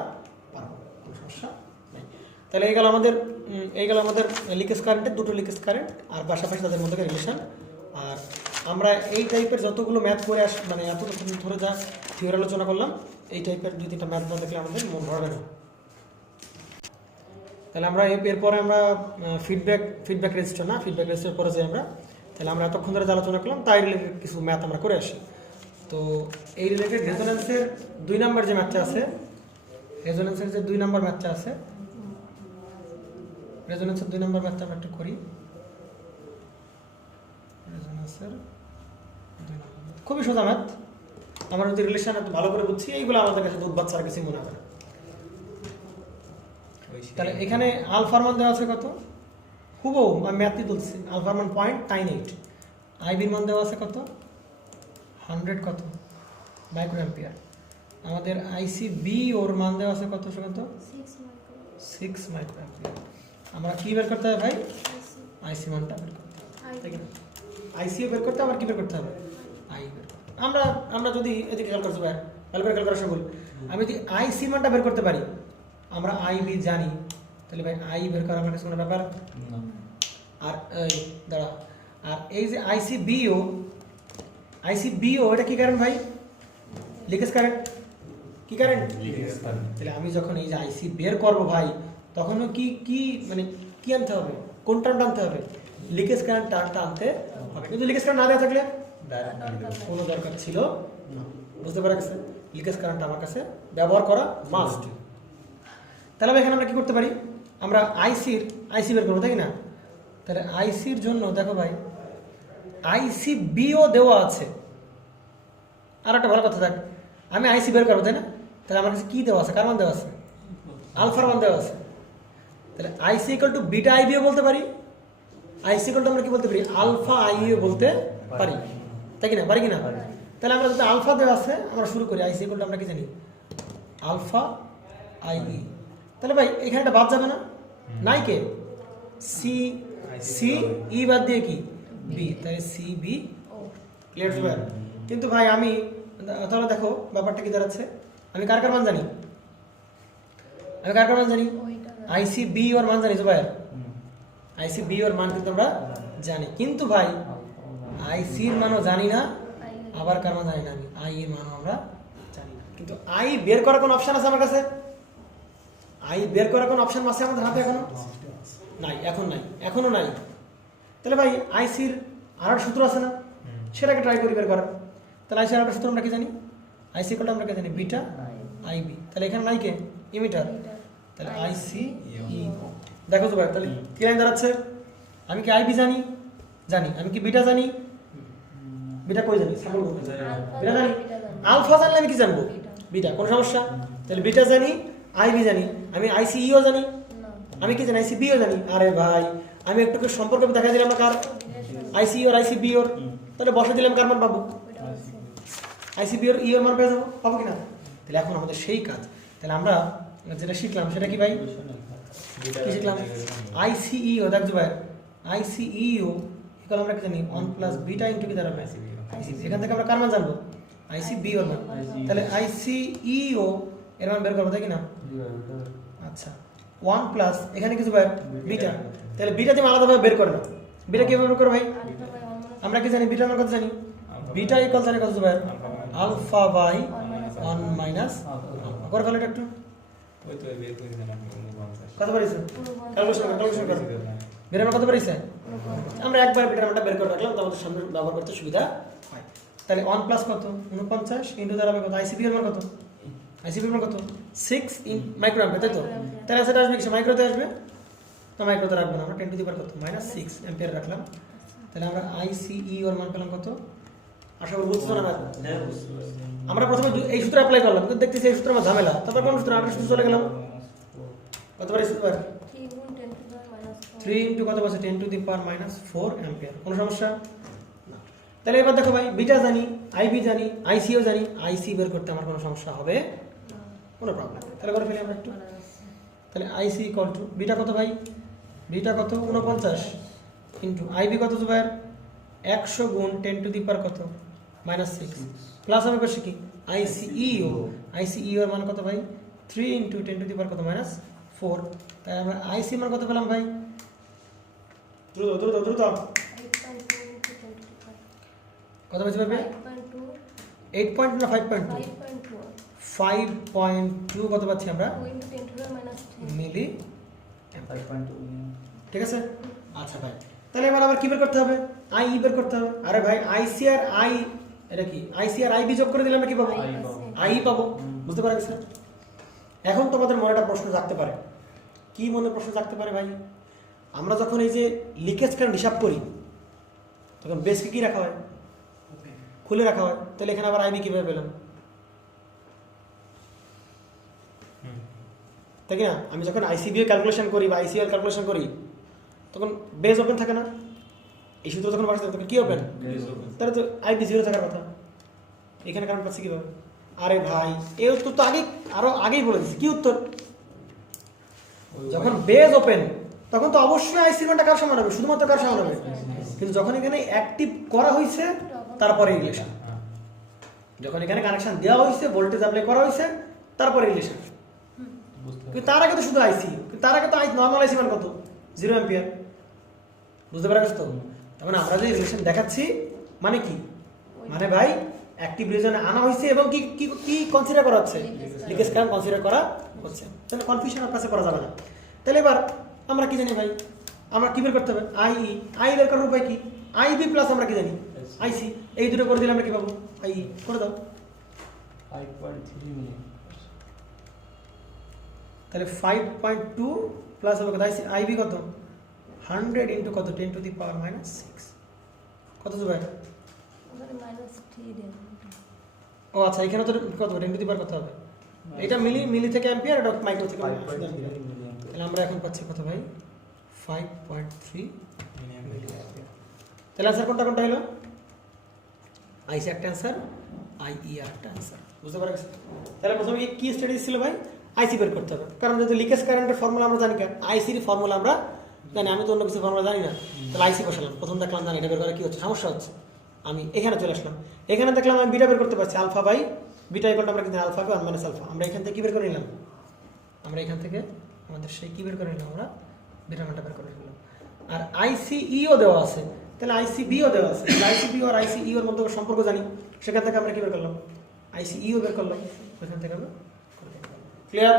পারবো, কোনো সমস্যা নেই। তাহলে এই গেল আমাদের লিকেজ কারেন্টের দুটো লিকেজ কারেন্ট আর পাশাপাশি তাদের মধ্যে রিলেশন। আর আমরা এই টাইপের যতগুলো ম্যাথ করে মানে এতক্ষণ ধরে যা থিওরি আলোচনা করলাম, এই টাইপের 2-3টা ম্যাথ না দেখলে আমাদের মন ভরবে না। তাহলে আমরা এরপরে আমরা ফিডব্যাক রেজিস্টার পরে যাই আমরা। তাহলে আমরা এতক্ষণ ধরে আলোচনা করলাম তাই রিলেটেড কিছু ম্যাথ আমরা করে আসি। তো এই রিলেটেড রেজোন্যান্সের 2 নম্বর যে ম্যাথটা আছে, রেজোন্যান্সের যে 2 নম্বর ম্যাথটা আছে, রেজোন্যান্সের 2 নম্বর ম্যাথটা আমরা একটু করি। রেজোন্যান্সের 2 নম্বর খুবই সোজা ম্যাথ, আমরা যদি রিলেশন একটু ভালো করে বুঝছি, এইগুলো আমাদের কাছে দুধ বাচ্চার কাছে মনে হয়। তাহলে এখানে আলফার মান দেওয়া আছে কত? হুবহু আমি ম্যাথটি তুলছি, আলফার মান 0.98, আইবির মান দেওয়া আছে কত? 100 কত মাইক্রো অ্যাম্পিয়ার। আমাদের আইসি বি ওর মান দেওয়া আছে কত? 6 মাইক্রো অ্যাম্পিয়ার। আমরা কি বের করতে হবে ভাই? আইসি মানটা বের করতে হবে, তাই না? আইসিও বের করতে হবে, আর কি বের করতে হবে? আই বের করতে হবে। আমরা যদি এদিকে খেয়াল করতে পারি, ভালো করে খেয়াল করার সময় আমি যদি আইসি মানটা বের করতে পারি, আমরা আই বি জানি, তাহলে ভাই আই বের করা আমার কাছে কোনো ব্যাপার। আর দাঁড়া, আর এই যে আইসি বিও এটা কি কারেন্ট ভাই? Leakage current. কি কারেন্ট? তাহলে আমি যখন এই যে আইসি বের করব ভাই, তখনও কি মানে কি আনতে হবে? কোন টার্মটা আনতে হবে? লিকেজ কারেন্ট টার্মটা আনতে হবে। কিন্তু লিকেজ কারেন্ট না দেওয়া থাকলে কোনো দরকার ছিল না। বুঝতে পারা গেছে? লিকেজ কারেন্ট আমার কাছে ব্যবহার করা মাস্ট। তাহলে এখানে আমরা কি করতে পারি? আমরা আইসি বের করবো, তাই না? তাহলে আইসির জন্য দেখো ভাই, আইসি বিও দেওয়া আছে। আর একটা ভালো কথা, দেখ আমি আইসি বের করবো, তাই না? তাহলে আমার কাছে কি দেওয়া আছে? কার মান দেওয়া আছে? আলফার মান দেওয়া আছে। তাহলে আইসি = বিটা আইবিও বলতে পারি, আইসি = আমরা কি বলতে পারি? আলফা আইও বলতে পারি, তাই কিনা? পারি কিনা? তাহলে আমরা যদি আলফা দেওয়া আছে, আমরা শুরু করি। আইসি = আমরা কি জানি? Alpha IE. তাহলে ভাই এখানে একটা বাদ যাবে না? নাই কে? সি ই বাদ দিয়ে কি? বি, তাই সি বি লেটস ওয়ার। কিন্তু ভাই আমি তাহলে দেখো ব্যাপারটা কি দাঁড়াচ্ছে, আমি কার মান জানি? আইসি বি ওর মান জানি তো ভাই, আইসি বি ওর মান কিন্তু আমরা জানি। কিন্তু ভাই আইসির মানও জানি না, আবার কার মান জানি না, আমি আই এর মানও আমরা জানি না। কিন্তু আই বের করার কোন অপশন আছে আমার কাছে? আই বের করার কোন অপশন আছে আমাদের হাতে? নাই, এখনো নাই। তাহলে ভাই আইসির আর একটা সূত্র আছে না, সেটাকে ট্রাই করি বের করার। তাহলে আইসির আর একটা সূত্র আমরা কি জানি? আইসি = আমরা কি জানি? Beta IB. তাহলে এখানে নাই কে? ইমিটার। তাহলে আইসি ই। দেখো তো ভাই, তাহলে কি লাইন দাঁড়াচ্ছে? আমি কি আইবি জানি? আমি কি বিটা জানি? বিটা কই জানি? বিটা জানি। আলফা জানলে আমি কি জানবো? বিটা। কোনো সমস্যা? তাহলে বিটা জানি, আইবি জানি, আমি আইসি ইও জানি, আমি কি জানি? আইসি বিও জানি। আরে ভাই আমি একটু সম্পর্ক দেখা দিলাম না, কার? আইসি ওর আইসি বি ওর। তাহলে বসে দিলাম, কার মান পাবো? আইসি বি ওর ই ওর মান পেয়ে যাবো, পাবো কিনা? তাহলে এখন আমাদের সেই কাজ। তাহলে আমরা যেটা শিখলাম সেটা কি ভাই? কি শিখলাম? আইসিইও। দেখছো ভাই আইসিইও এগুলো আমরা কি জানি? 1 + β * কি দাঁড়াবে? এখান থেকে আমরা কার মান জানবো? আইসি বি ওর মান। তাহলে আইসিইও এর মান বের করবো, তাই কিনা? আচ্ছা 1 + এখানে কিছু ভাই বিটা। তাহলে বিটা তুমি আলাদাভাবে বের করো না। বিটা কিভাবে বের করো ভাই? আমরা কি জানি? বিটার মান কত জানি? বিটা = জানি কত ভাই? Alpha by 1 - alpha. করে ফেলো এটা একটু। ওই তো বের করে দিলাম কত পারিছে? ক্যালকুলেশন করো। বিটার মান কত পারিছে? আমরা একবার বিটার মানটা বের করে রাখলাম, আমাদের সামনে ব্যবহার করতে সুবিধা হয়। তাহলে 1 + কত? 49 * দাঁড়াবে কত? আইসি বি এর মান কত? আইসি পরিমাণ কত 6 ইন মাইক্রো অ্যাম্পিয়ার, তাই তো? তাহলে সেটা আসবে কি মাইক্রোতে আসবে, তো মাইক্রোতে রাখবো না আমরা, 10 টু দি পাওয়ার কত -6 অ্যাম্পিয়ার রাখলাম। তাহলে আমরা আইসিই ওর মান পেলাম কত, আশা করি বুঝছো না? হ্যাঁ, বুঝতে পারছি। আমরা প্রথমে এই সূত্র অ্যাপ্লাই করলাম, কিন্তু দেখতেছি এই সূত্র আমার ঝামেলা, তারপর কোন সূত্র, আমরা সূত্র চলে গেলাম কতবার সূত্র 3 গুণ 10 টু দি পাওয়ার -4 3 ইনটু কত বসে 10 টু দি পাওয়ার -4 অ্যাম্পিয়ার। কোনো সমস্যা না। তাহলে এবার দেখো ভাই, বিটা জানি, আইবি জানি, আইসিও জানি, আইসি বের করতে আমার কোনো সমস্যা হবে না, কোনো প্রবলেম। তাহলে করে ফেলি আমরা একটু। করা আছে। তাহলে আইসি ইকুয়াল টু বিটা কত ভাই, বিটা কত 49 ইনটু আইবি কত জুবাইর 100 গুণ 10 টু দি পাওয়ার কত -6 প্লাস হবে পাশে কি আইসিইও, আইসিইও এর মান কত ভাই 3 ইনটু 10 টু দি পাওয়ার কত -4। তাই আমরা আইসি মান কত পেলাম ভাই, দ্রুত দ্রুত দ্রুত 8.2 into 10 to the power কত বেশি পাবে 5.2 8 পয়েন্ট না 5.2 5.2 5.2 কত পাচ্ছি আমরা 2 into 10 to the -10 মিলি, 5.2 ঠিক আছে? আচ্ছা ভাই, তাহলে এবার আবার কি বের করতে হবে, আই বের করতে হবে। আরে ভাই আইসি আর আই, এটা কি আইসি আর আইবি যোগ করে দিলে আমরা কি পাবো, আই পাবো। বুঝতে পারা গেছে? এখন তোমাদের মনে একটা প্রশ্ন জাগতে পারে, কি মনে প্রশ্ন জাগতে পারে ভাই, আমরা যখন এই যে লিকেজ কারেন্ট হিসাব করি তখন বেসকে কি রাখা হয়, খুলে রাখা হয়, তাহলে এখানে আবার আইবি কিভাবে পেলাম, তাই কি না? আমি যখন আইসিবি ক্যালকুলেশন করি বা আইসিএল ক্যালকুলেশন করি তখন বেস ওপেন থাকে না, এই সূত্র যখন বাড়ছে তখন কি ওপেন, তাহলে তো আইবি 0 থাকার কথা, এখানে কারণ পাচ্ছি কিভাবে? আরে ভাই এই উত্তর তো আগে আরো আগেই বলে দিচ্ছি, কি উত্তর, যখন বেস ওপেন তখন তো অবশ্যই আইসি মানটা কার সমান হবে, শুধুমাত্র কার সমান হবে, কিন্তু যখন এখানে অ্যাক্টিভ করা হয়েছে তারপরে রিলেশন, যখন এখানে কানেকশন দেওয়া হয়েছে ভোল্টেজ অ্যাপ্লাই করা হয়েছে তারপরে রিলেশন, কিন্তু তার আগে তো শুধু আইসি, তার আগে তো নর্মাল আইসি মান কত 0 অ্যাম্পিয়ার। বুঝতে পারা গেছে তো? তার মানে আমরা যে রিলেশন দেখাচ্ছি মানে কি, মানে ভাই অ্যাক্টিভ রিজনে আনা হয়েছে এবং কি কি কি কনসিডার করা হচ্ছে, লিকেজ কারেন্ট কনসিডার করা হচ্ছে, তাহলে কনফিউশন আপনার কাছে করা যাবে না। তাহলে এবার আমরা কি জানি ভাই, আমরা কি বের করতে হবে, আই বের করার উপায় কি, আইবি প্লাস আমরা কি জানি আইসি, এই দুটো করে দিলে আমরা কি পাবো, আই করে দাও। 5.3 মিলি, তাহলে 5.2 প্লাস হবে কত, আইবি কত 100 ইনটু কত 10 টু দি পাওয়ার -6 কত জুবাই, ওখানে -3 দেন। ও আচ্ছা, এখানে তো কত 10 টু দি পাওয়ার কত হবে, এটা মিলি থেকে অ্যাম্পিয়ার, এটা মাইক্রো থেকে 5.3 অ্যাম্পিয়ার। মিলি অ্যাম্পিয়ার। তাহলে আমরা এখন পাচ্ছি কত ভাই 5.3 মিলি অ্যাম্পিয়ার। তাহলে आंसर কোনটা কোনটা হলো, আইসি একটা आंसर, আইই একটা आंसर। বুঝতে পারা গেছে? তাহলে প্রথমে কি স্টাডি ছিল ভাই, আইসি বের করতে হবে, কারণ যেহেতু লিকেজ কারেন্টের ফর্মুলা আমরা জানি, কেন আইসির ফর্মুলা আমরা জানি, আমি তো অন্য কিছু ফর্মুলা জানি না, তাহলে আইসি বসালাম, প্রথম দেখলাম জানি এটা বের করা কি হচ্ছে, সমস্যা হচ্ছে, আমি এখানে চলে আসলাম, এখানে দেখলাম আমি বিটা বের করতে পারছি, alpha by beta equal to আমরা কিন্তু আলফা বাই 1 মাইনাস আলফা, আমরা এখান থেকে কি বের করে নিলাম, আমরা এখান থেকে আমাদের সেই কি বের করে নিলাম, আমরা বিটা মানটা বের করে নিলাম। আর আইসিইও দেওয়া আছে, তাহলে আইসিবিও দেওয়া আছে, আইসিবি আর আইসিইও এর মধ্যে সম্পর্ক জানি, সেখান থেকে আমরা কি বের করলাম, আইসিইও বের করলাম, ওখান থেকে আমরা ক্লিয়ার।